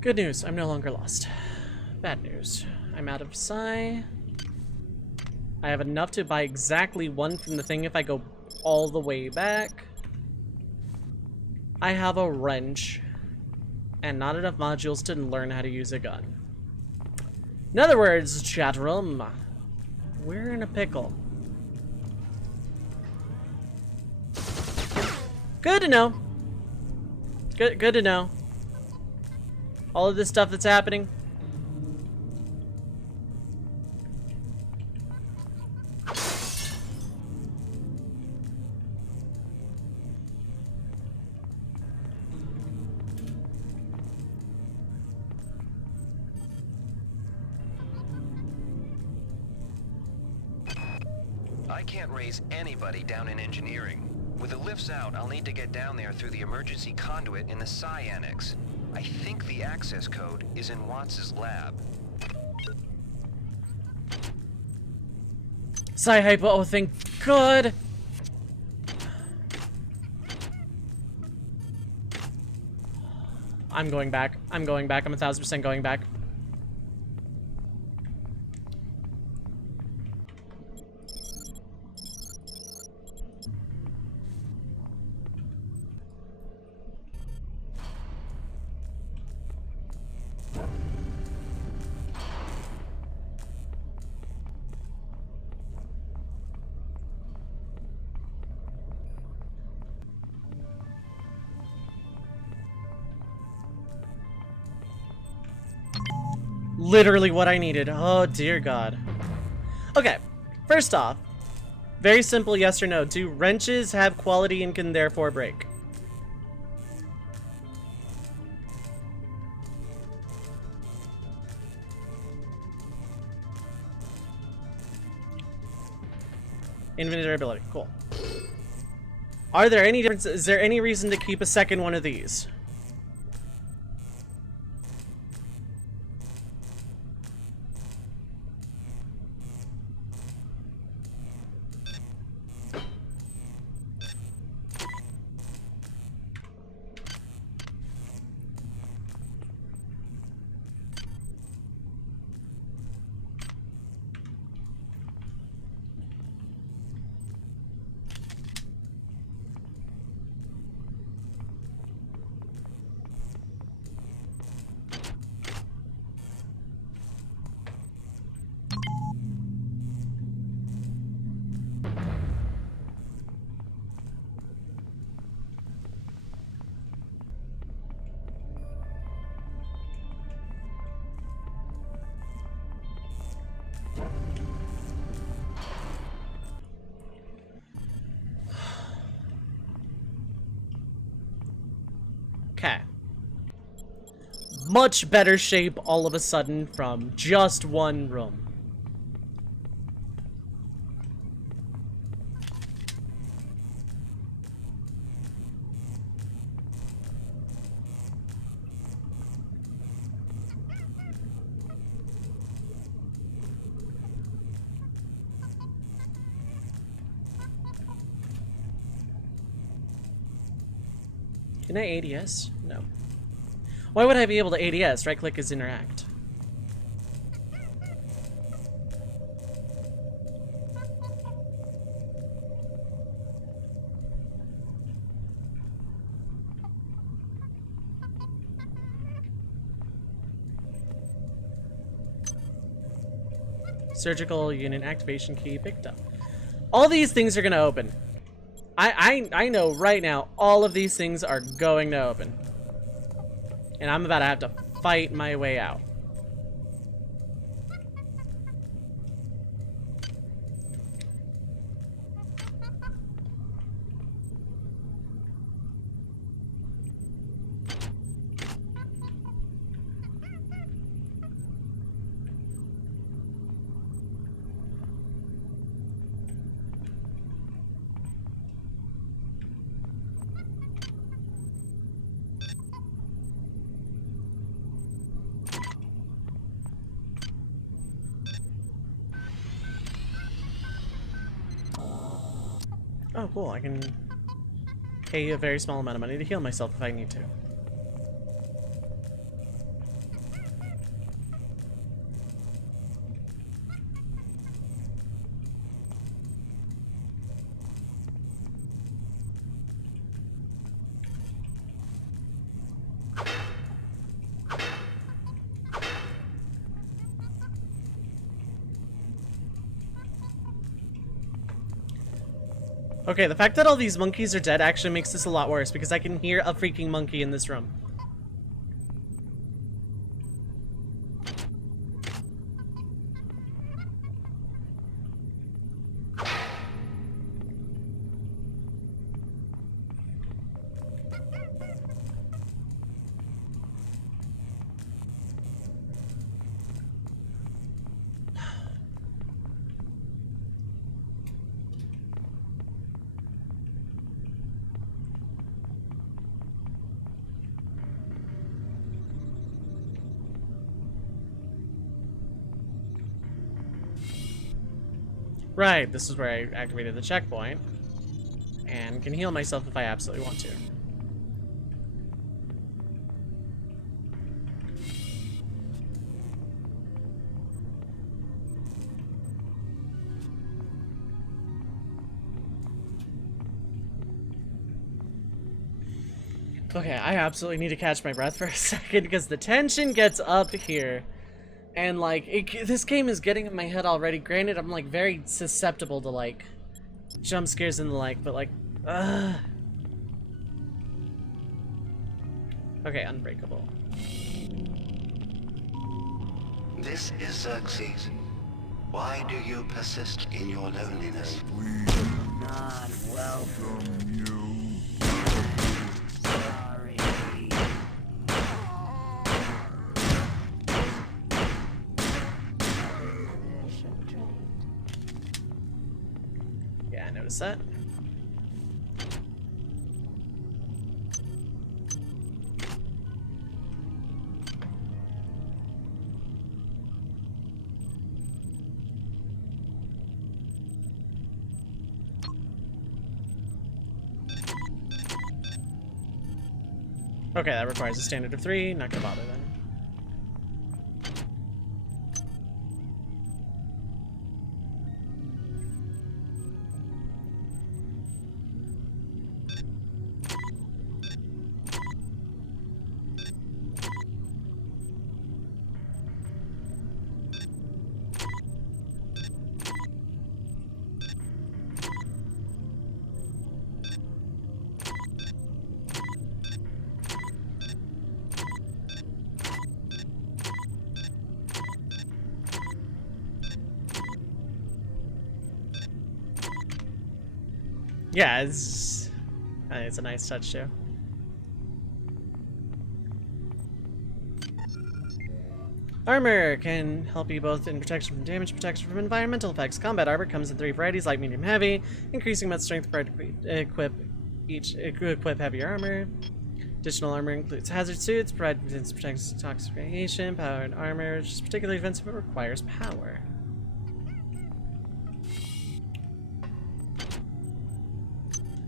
Good news, I'm no longer lost. Bad news, I'm out of psi. I have enough to buy exactly one from the thing if I go all the way back. I have a wrench and not enough modules to learn how to use a gun. In other words, chat room, we're in a pickle. Good to know. Good to know. All of this stuff that's happening. I can't raise anybody down in engineering. With the lifts out, I'll need to get down there through the emergency conduit in the Psi Annex. I think the access code is in Watts' lab. Psi hypo, oh thank God! I'm going back. I'm going back. I'm 1000% going back. Literally what I needed. Oh, dear God. Okay, first off, very simple yes or no. Do wrenches have quality and can therefore break? Infinite durability. Cool. Are there any differences? Is there any reason to keep a second one of these? Okay. Much better shape all of a sudden from just one room. Can I ADS? No. Why would I be able to ADS? Right click is interact. Surgical unit activation key picked up. All these things are gonna open. I know right now all of these things are going to open. And I'm about to have to fight my way out. Oh, cool. I can pay a very small amount of money to heal myself if I need to. Okay, the fact that all these monkeys are dead actually makes this a lot worse because I can hear a freaking monkey in this room. Right, this is where I activated the checkpoint. And can heal myself if I absolutely want to. Okay, I absolutely need to catch my breath for a second because the tension gets up here. And like, this game is getting in my head already. Granted, I'm like very susceptible to like jump scares and the like, but like, okay, unbreakable. This is Xerxes. Why do you persist in your loneliness? We Not welcome you. Sorry. Yeah, I noticed that. Okay, that requires a standard of 3. Not gonna bother then. Yeah, it's a nice touch too. Armor can help you both in protection from damage, protection from environmental effects. Combat armor comes in 3 varieties: light, medium, heavy, increasing amount of strength required to equip heavier armor. Additional armor includes hazard suits, provide protects toxic radiation, powered armor, which is particularly defensive but requires power.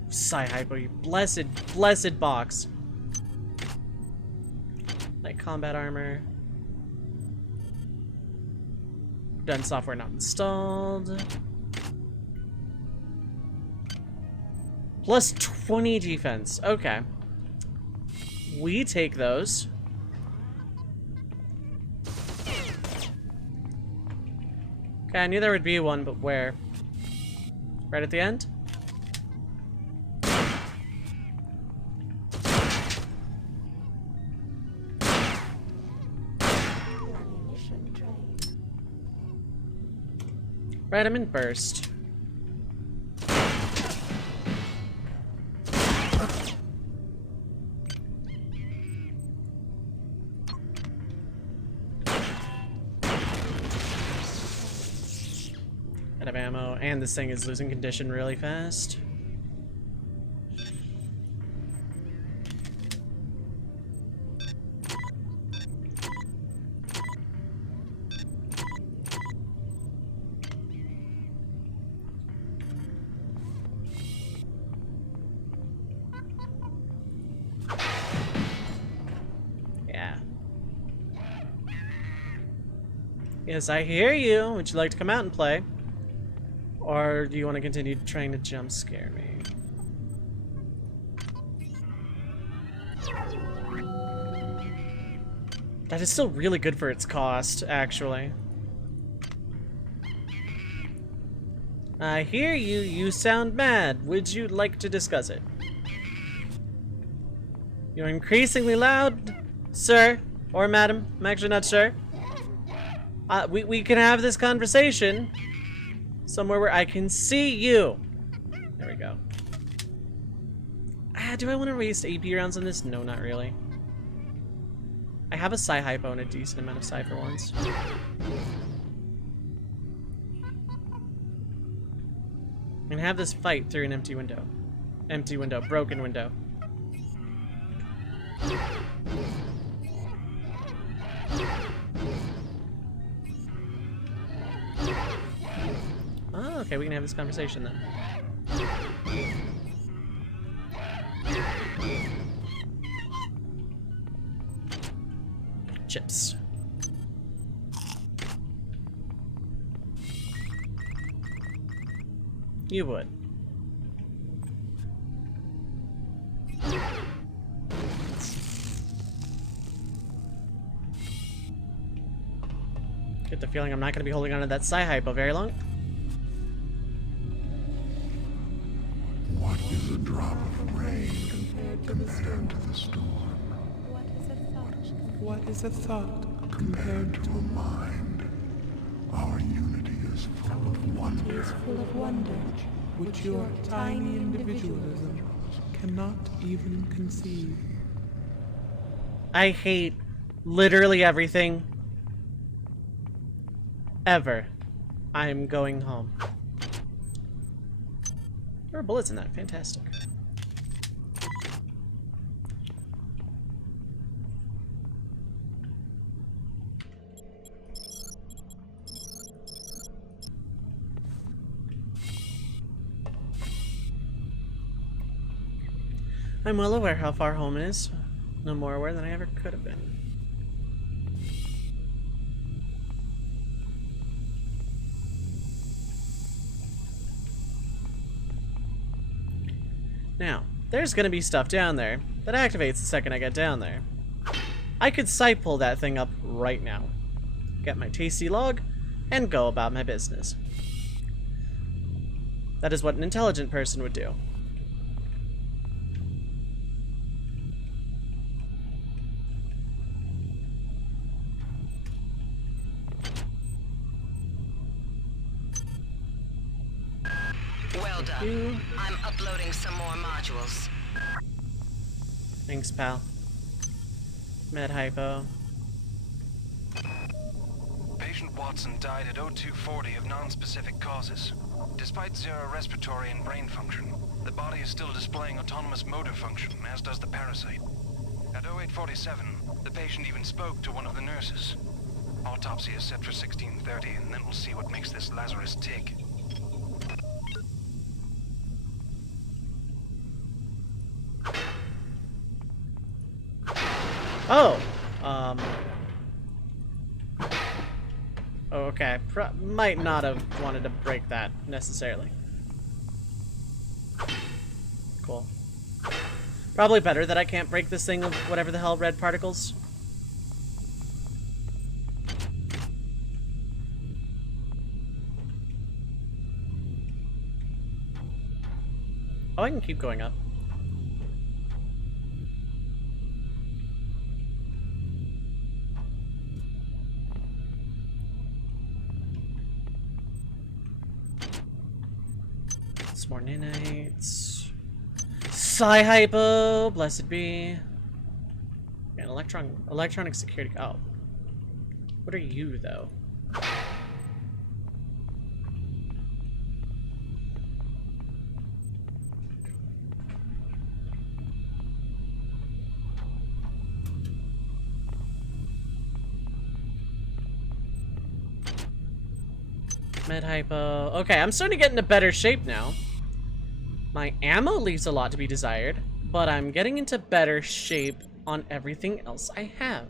Psy-hypo, you blessed box. Like combat armor. Done software not installed. Plus 20 defense. Okay. We take those. Okay, I knew there would be one, but where? Right at the end? Right, I'm in burst. Out of ammo, and this thing is losing condition really fast. Yes, I hear you. Would you like to come out and play? Or do you want to continue trying to jump scare me? That is still really good for its cost, actually. I hear you. You sound mad. Would you like to discuss it? You're increasingly loud, sir. Or madam. I'm actually not sure. We can have this conversation somewhere where I can see you. There we go. Do I want to waste AP rounds on this? No, not really. I have a Psy-hypo and a decent amount of Psy for once. And have this fight through an empty window. Empty window. Broken window. Oh, Okay, we can have this conversation then. Chips. You would. Get the feeling I'm not going to be holding on to that Psy-Hypo very long. What is a drop of rain compared to the storm? What is a thought Compared to a mind, our unity is full of wonder. full of wonder, which your tiny individualism cannot even conceive? I hate literally everything. Ever. I'm going home. There are bullets in that. Fantastic. I'm well aware how far home is. No more aware than I ever could have been. Now, there's gonna be stuff down there that activates the second I get down there. I could sight pull that thing up right now, get my tasty log, and go about my business. That is what an intelligent person would do. Well done. I'm uploading some more modules. Thanks, pal. Med hypo. Patient Watson died at 0240 of non-specific causes. Despite zero respiratory and brain function, the body is still displaying autonomous motor function, as does the parasite. At 0847, the patient even spoke to one of the nurses. Autopsy is set for 1630, and then we'll see what makes this Lazarus tick. Oh! Okay. Might not have wanted to break that, necessarily. Cool. Probably better that I can't break this thing with whatever the hell red particles. Oh, I can keep going up. More nanites. Psy-Hypo! Blessed be. And electronic security. Oh. What are you, though? Med hypo. Okay, I'm starting to get into better shape now. My ammo leaves a lot to be desired, but I'm getting into better shape on everything else I have.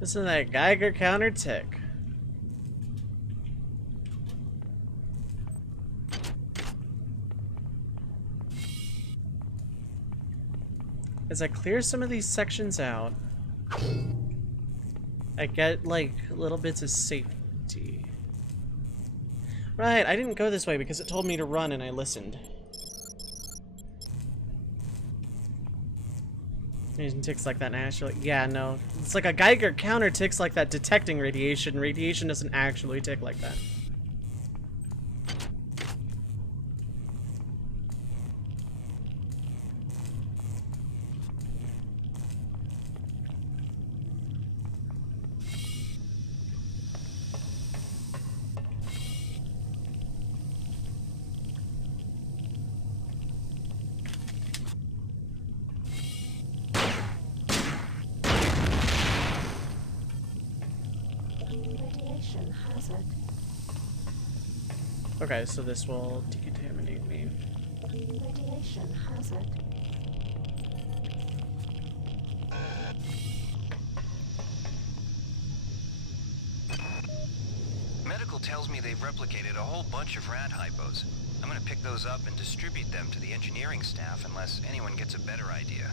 Listen to that Geiger counter tick. As I clear some of these sections out, I get, like, little bits of safety. Right, I didn't go this way because it told me to run and I listened. Radiation ticks like that naturally. Yeah, no. It's like a Geiger counter ticks like that detecting radiation. Radiation doesn't actually tick like that. Radiation hazard. Okay, so this will decontaminate me. Radiation hazard. Medical tells me they've replicated a whole bunch of rat hypos. I'm gonna pick those up and distribute them to the engineering staff unless anyone gets a better idea.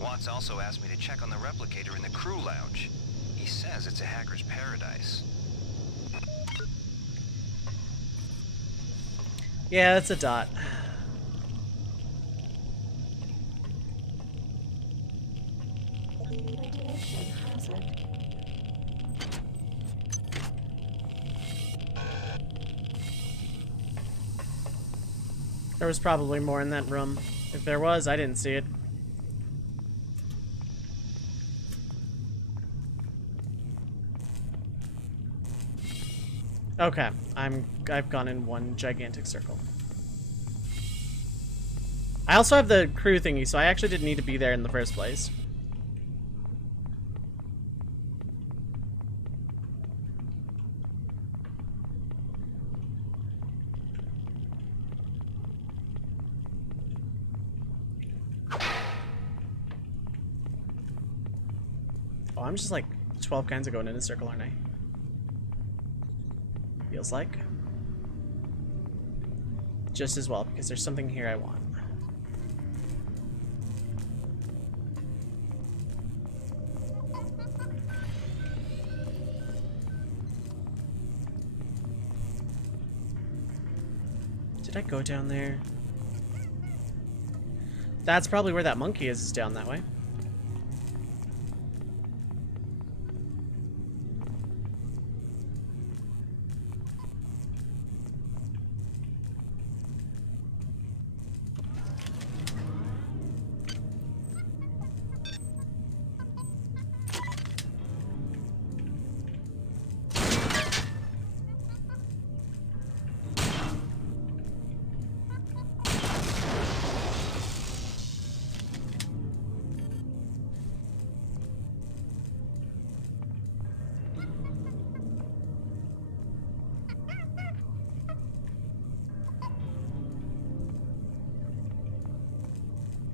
Watts also asked me to check on the replicator in the crew lounge. He says it's a hacker's paradise. Yeah, that's a dot. Radiation hazard. There was probably more in that room. If there was, I didn't see it. Okay, I've gone in one gigantic circle. I also have the crew thingy, so I actually didn't need to be there in the first place. Oh, I'm just like 12 kinds of going in a circle, aren't I? Feels like. Just as well, because there's something here I want. Did I go down there? That's probably where that monkey is down that way.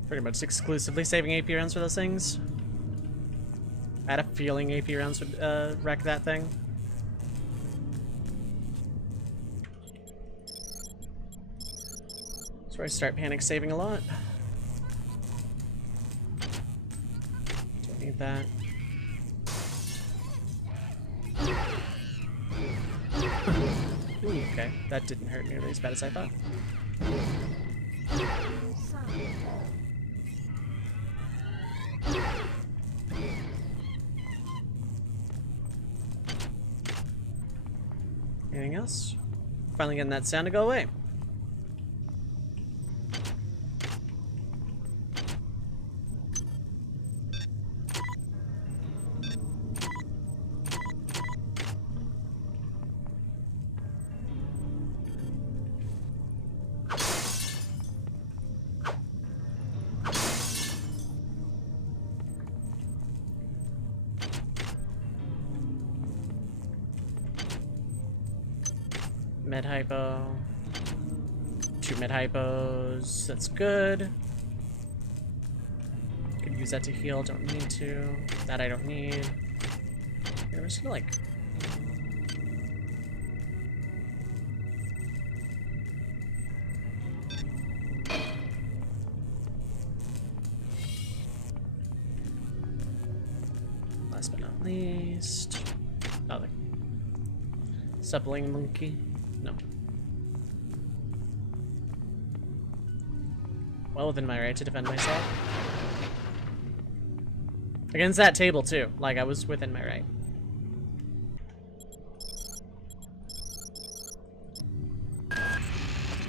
Pretty much exclusively saving AP rounds for those things. I had a feeling AP rounds would wreck that thing. That's where I start panic saving a lot. Don't need that. Okay, that didn't hurt nearly as bad as I thought. Anything else? Finally getting that sound to go away. Med hypo. 2 med hypos. That's good. Could use that to heal. Don't need to. That I don't need. Yeah, we're just gonna like. Last but not least. waste. Nothing. Suppling monkey? No. Well within my right to defend myself. Against that table too. Like I was within my right.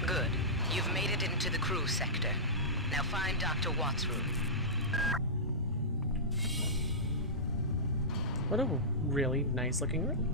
Good. You've made it into the crew sector. Now find Dr. Watt's room. What a really nice looking room.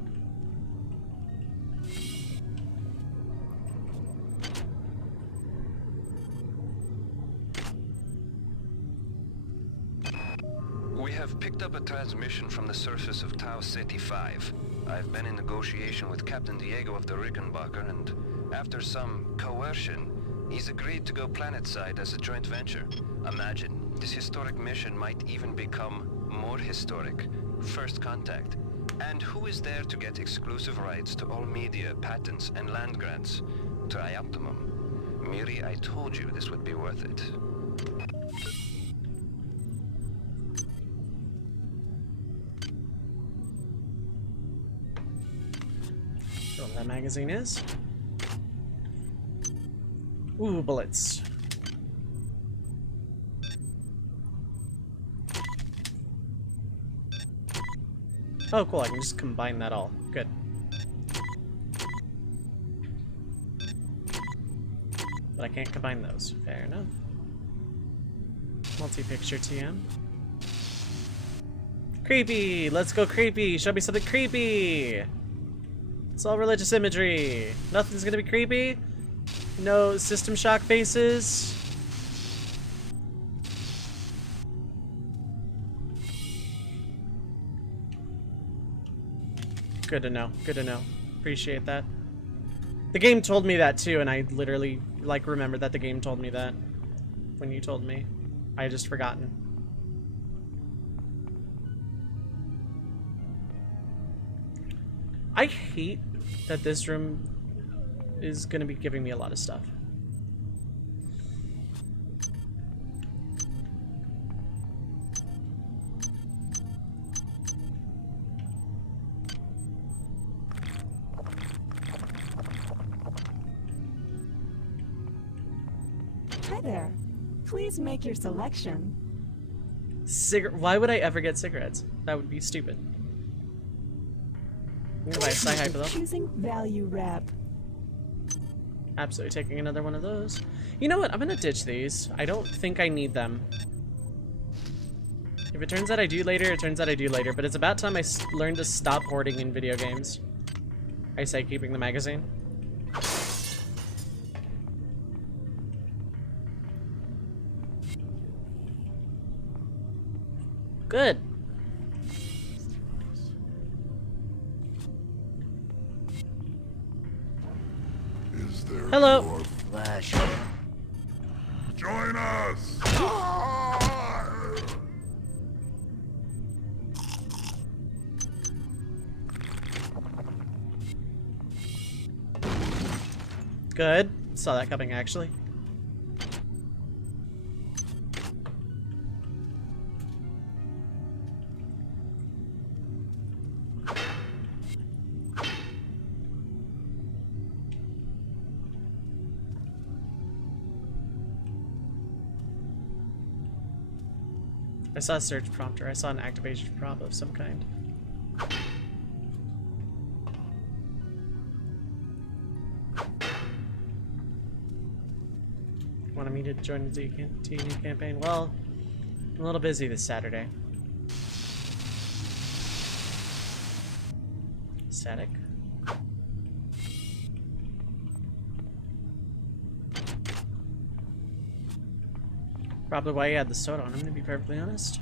We have picked up a transmission from the surface of Tau Ceti 5. I've been in negotiation with Captain Diego of the Rickenbacker, and after some coercion, he's agreed to go planetside as a joint venture. Imagine, this historic mission might even become more historic. First contact. And who is there to get exclusive rights to all media, patents, and land grants? Trioptimum. Miri, I told you this would be worth it. What that magazine is. Ooh, bullets. Oh, cool. I can just combine that all. Good. But I can't combine those. Fair enough. Multi-picture TM. Creepy! Let's go creepy! Show me something creepy! It's all religious imagery. Nothing's gonna be creepy. No System Shock faces. Good to know. Good to know. Appreciate that. The game told me that too, and I literally, like, remembered that the game told me that when you told me. I had just forgotten. I hate that this room is gonna be giving me a lot of stuff. Hi there. Please make your selection. Why would I ever get cigarettes? That would be stupid. I'm gonna buy a Sci-Hyper though. Choosing value wrap. Absolutely taking another one of those. You know what? I'm gonna ditch these. I don't think I need them. If it turns out I do later, it turns out I do later. But it's about time I learn to stop hoarding in video games. I say keeping the magazine. Good. Is there Hello. more Flash. Join us! Good. Saw that coming, actually. I saw a search prompt, or I saw an activation prompt of some kind. Wanted me to join the TV campaign? Well, I'm a little busy this Saturday. Static. Probably why you had the soda on, I'm gonna be perfectly honest.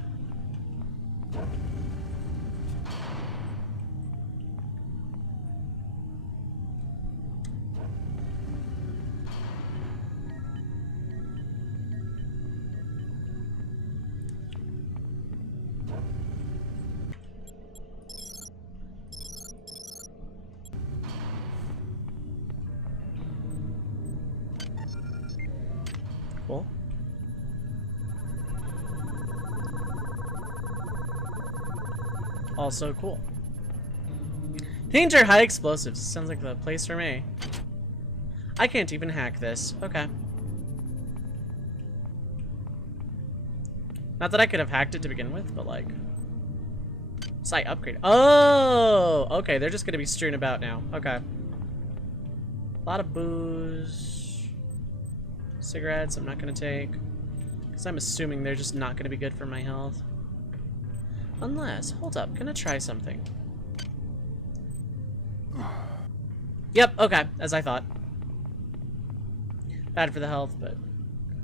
Cool. Also cool. Danger, high explosives. Sounds like the place for me. I can't even hack this. Okay. Not that I could have hacked it to begin with, but like... Site upgrade. Oh! Okay, they're just gonna be strewn about now. Okay. A lot of booze. Cigarettes I'm not gonna take. Because I'm assuming they're just not gonna be good for my health. Unless, hold up, gonna try something. Yep, okay, as I thought. Bad for the health, but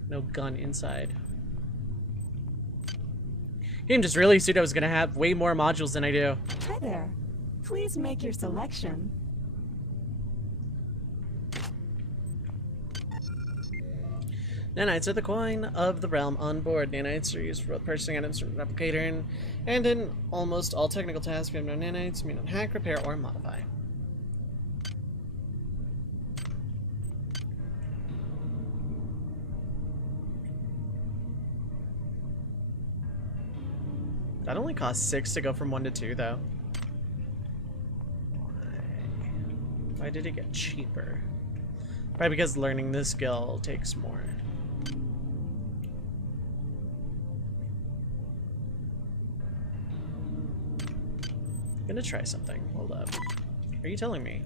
no gun inside. Game just really assumed I was gonna have way more modules than I do. Hi there. Please make your selection. Nanites are the coin of the realm on board. Nanites are used for purchasing items from the replicator, and in almost all technical tasks, we have no nanites, may not hack, repair, or modify. That only costs 6 to go from 1 to 2, though. Why did it get cheaper? Probably because learning this skill takes more. I'm gonna try something. Hold up. Are you telling me?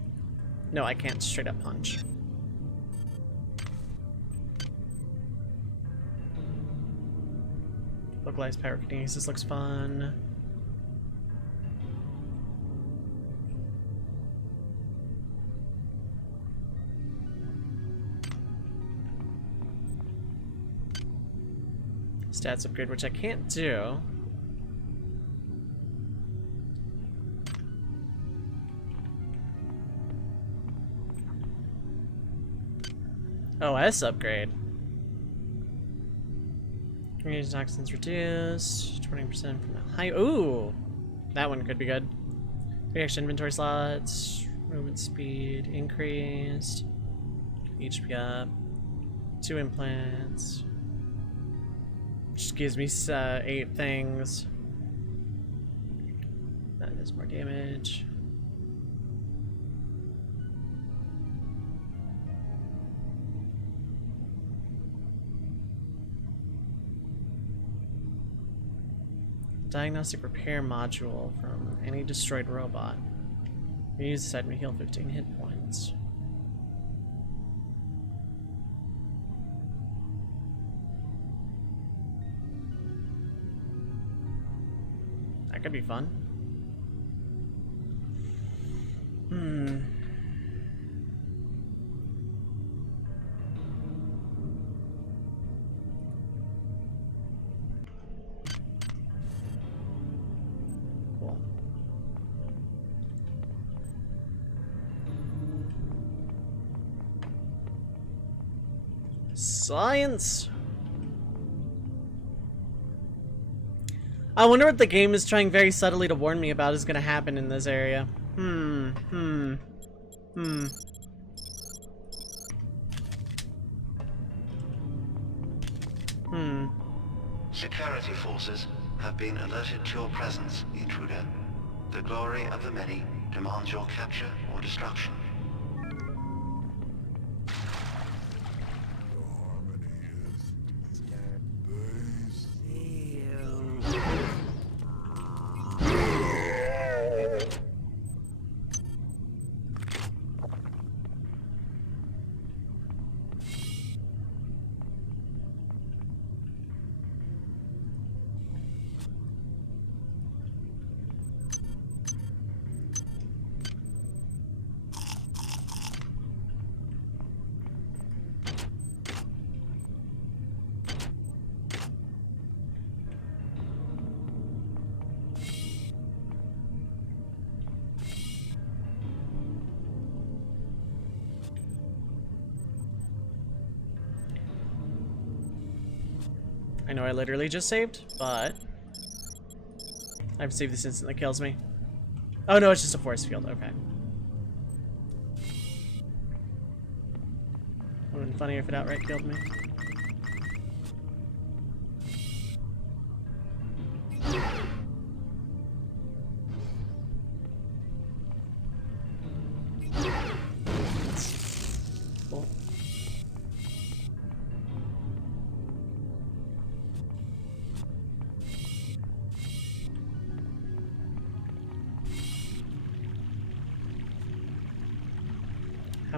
No, I can't straight up punch. Localized pyrokinesis looks fun. Stats upgrade, which I can't do. OS upgrade. Community toxins reduced. 20% from the high. Ooh! That one could be good. 3 extra inventory slots. Movement speed increased. HP up. 2 implants. Just gives me 8 things. That does more damage. Diagnostic repair module from any destroyed robot. Use this item to heal 15 hit points. That could be fun. Cool. Science! I wonder what the game is trying very subtly to warn me about is gonna happen in this area. Security forces have been alerted to your presence, intruder. The glory of the many demands your capture or destruction. I know I literally just saved, but I have saved this instantly kills me. Oh no, it's just a force field, okay. Would've been funny if it outright killed me.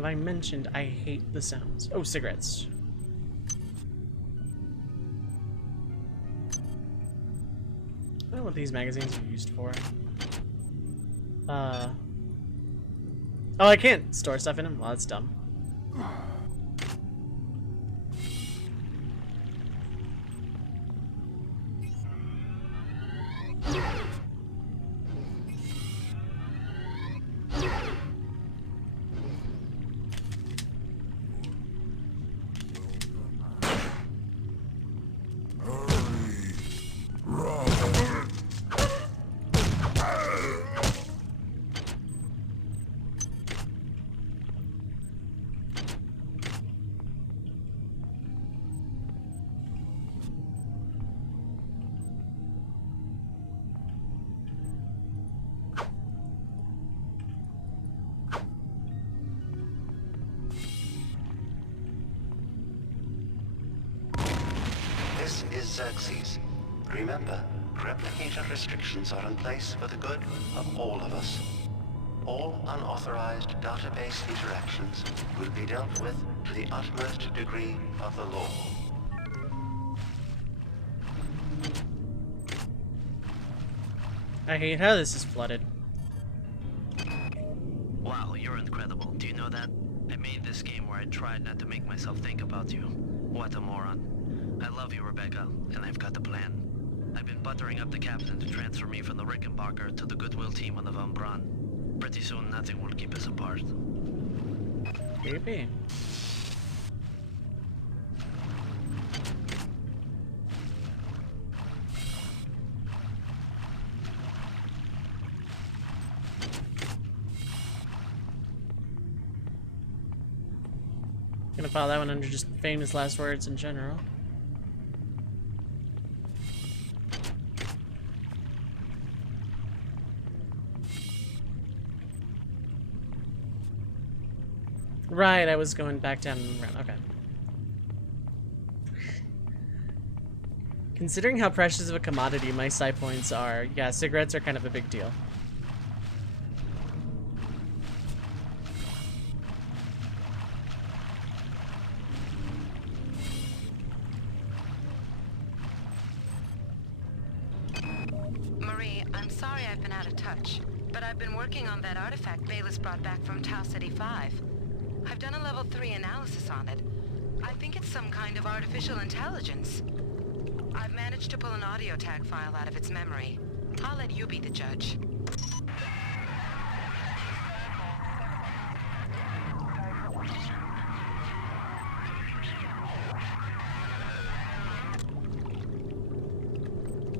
Have I mentioned I hate the sounds? Oh, cigarettes. I don't know what these magazines are used for. Oh, I can't store stuff in them? Well, that's dumb. This is Xerxes. Remember, replicator restrictions are in place for the good of all of us. All unauthorized database interactions will be dealt with to the utmost degree of the law. I hate how this is flooded. Wow, you're incredible. Do you know that? I made this game where I tried not to make myself think about you. What a moron. I love you, Rebecca, and I've got the plan. I've been buttering up the captain to transfer me from the Rickenbacker to the Goodwill team on the Von Braun. Pretty soon, nothing will keep us apart. Maybe. Gonna file that one under just famous last words in general. Right, I was going back down and around. Okay. Considering how precious of a commodity my psi points are, yeah, cigarettes are kind of a big deal. Marie, I'm sorry I've been out of touch, but I've been working on that artifact Bayless brought back from Tau Ceti 5. I've done a level 3 analysis on it. I think it's some kind of artificial intelligence. I've managed to pull an audio tag file out of its memory. I'll let you be the judge.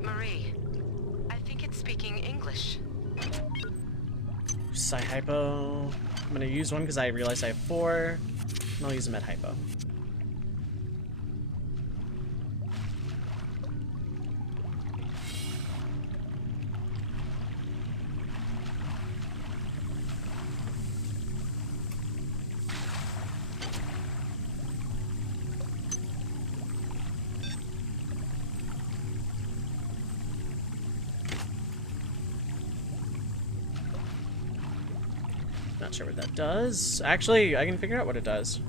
Marie, I think it's speaking English. Psi hypo. I'm gonna use one because I realized I have 4. And I'll use them at hypo. Not sure what that does. Actually, I can figure out what it does.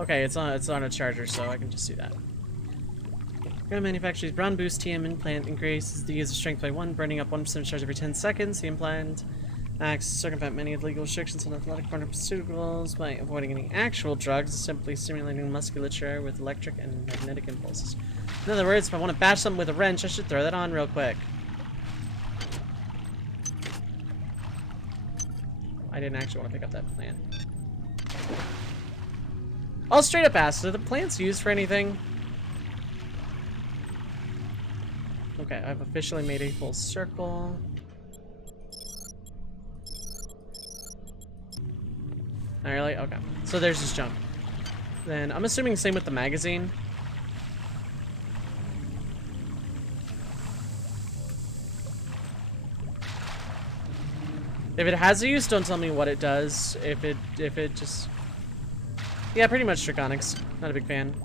Okay, it's on a charger, so I can just do that. Gonna manufacture these brown boost TM implant increases the user strength by 1, burning up 1% charge every 10 seconds. The implant acts to circumvent many of the legal restrictions on athletic pharmaceuticals by avoiding any actual drugs, simply stimulating musculature with electric and magnetic impulses. In other words, if I want to bash something with a wrench, I should throw that on real quick. I didn't actually want to pick up that plant. I'll straight up ask, are the plants used for anything? Okay, I've officially made a full circle. Not really? Okay. So there's this junk. Then I'm assuming same with the magazine. If it has a use, don't tell me what it does. If it just... Yeah, pretty much Draconics. Not a big fan.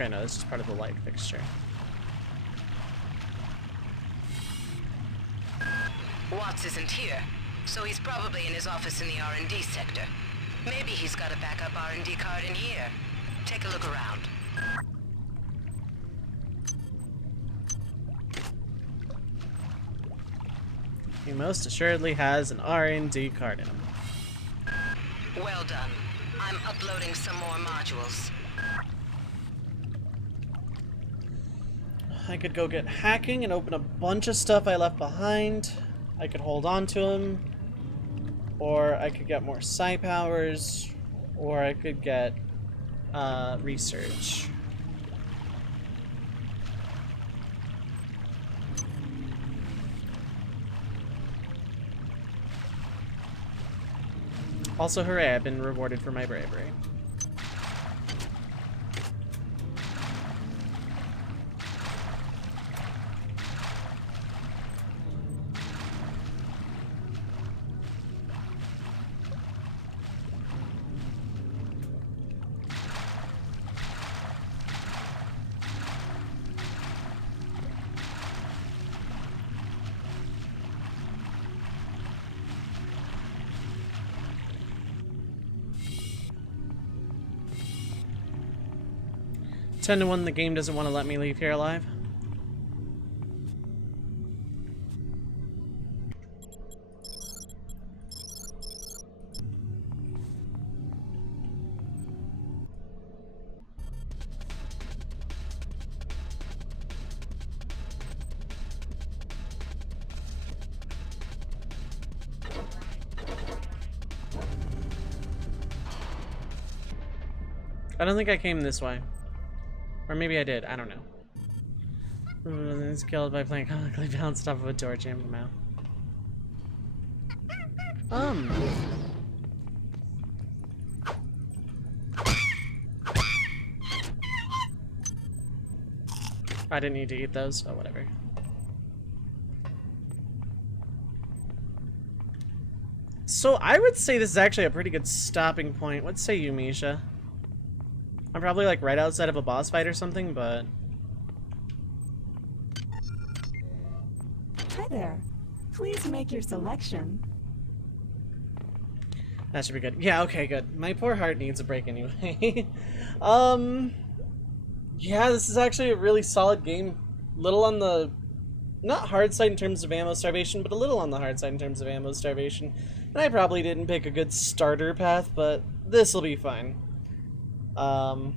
Okay, no, this is part of the light fixture. Watts isn't here, so he's probably in his office in the R&D sector. Maybe he's got a backup R&D card in here. Take a look around. He most assuredly has an R&D card in him. Well done. I'm uploading some more modules. I could go get hacking and open a bunch of stuff I left behind. I could hold on to him. Or I could get more psi powers. Or I could get research. Also, hooray, I've been rewarded for my bravery. Ten to 1, the game doesn't want to let me leave here alive. I don't think I came this way. Or maybe I did, I don't know. It's killed by playing comically bounced off of a door jammed him out. I didn't need to eat those, so whatever. So I would say this is actually a pretty good stopping point. What say you, Misha? I'm probably like right outside of a boss fight or something, but... Hi there. Please make your selection. That should be good. Yeah, okay, good. My poor heart needs a break anyway. Yeah, this is actually a really solid game. Little on the... not hard side in terms of ammo starvation, but a little on the hard side in terms of ammo starvation. And I probably didn't pick a good starter path, but this'll be fine. I'm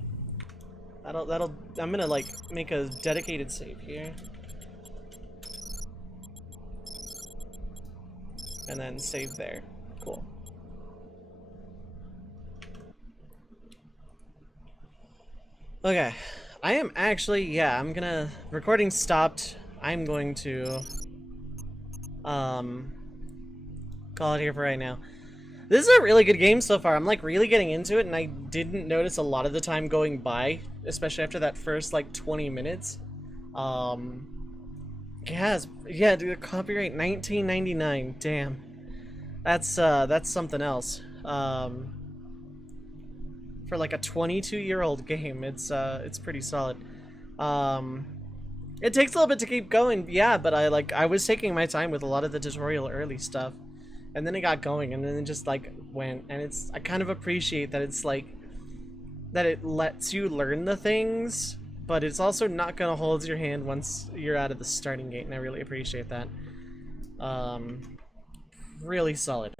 gonna like make a dedicated save here. And then save there. Cool. Okay. I am actually, yeah, I'm gonna, recording stopped. I'm going to, call it here for right now. This is a really good game so far. I'm like really getting into it, and I didn't notice a lot of the time going by, especially after that first like 20 minutes. Yeah, dude, copyright 1999. Damn, that's something else. For like a 22-year-old game, it's pretty solid. It takes a little bit to keep going, yeah, but I was taking my time with a lot of the tutorial early stuff. And then it got going, and then it just like went, and I kind of appreciate that it's like that it lets you learn the things, but it's also not gonna hold your hand once you're out of the starting gate, and I really appreciate that. Really solid.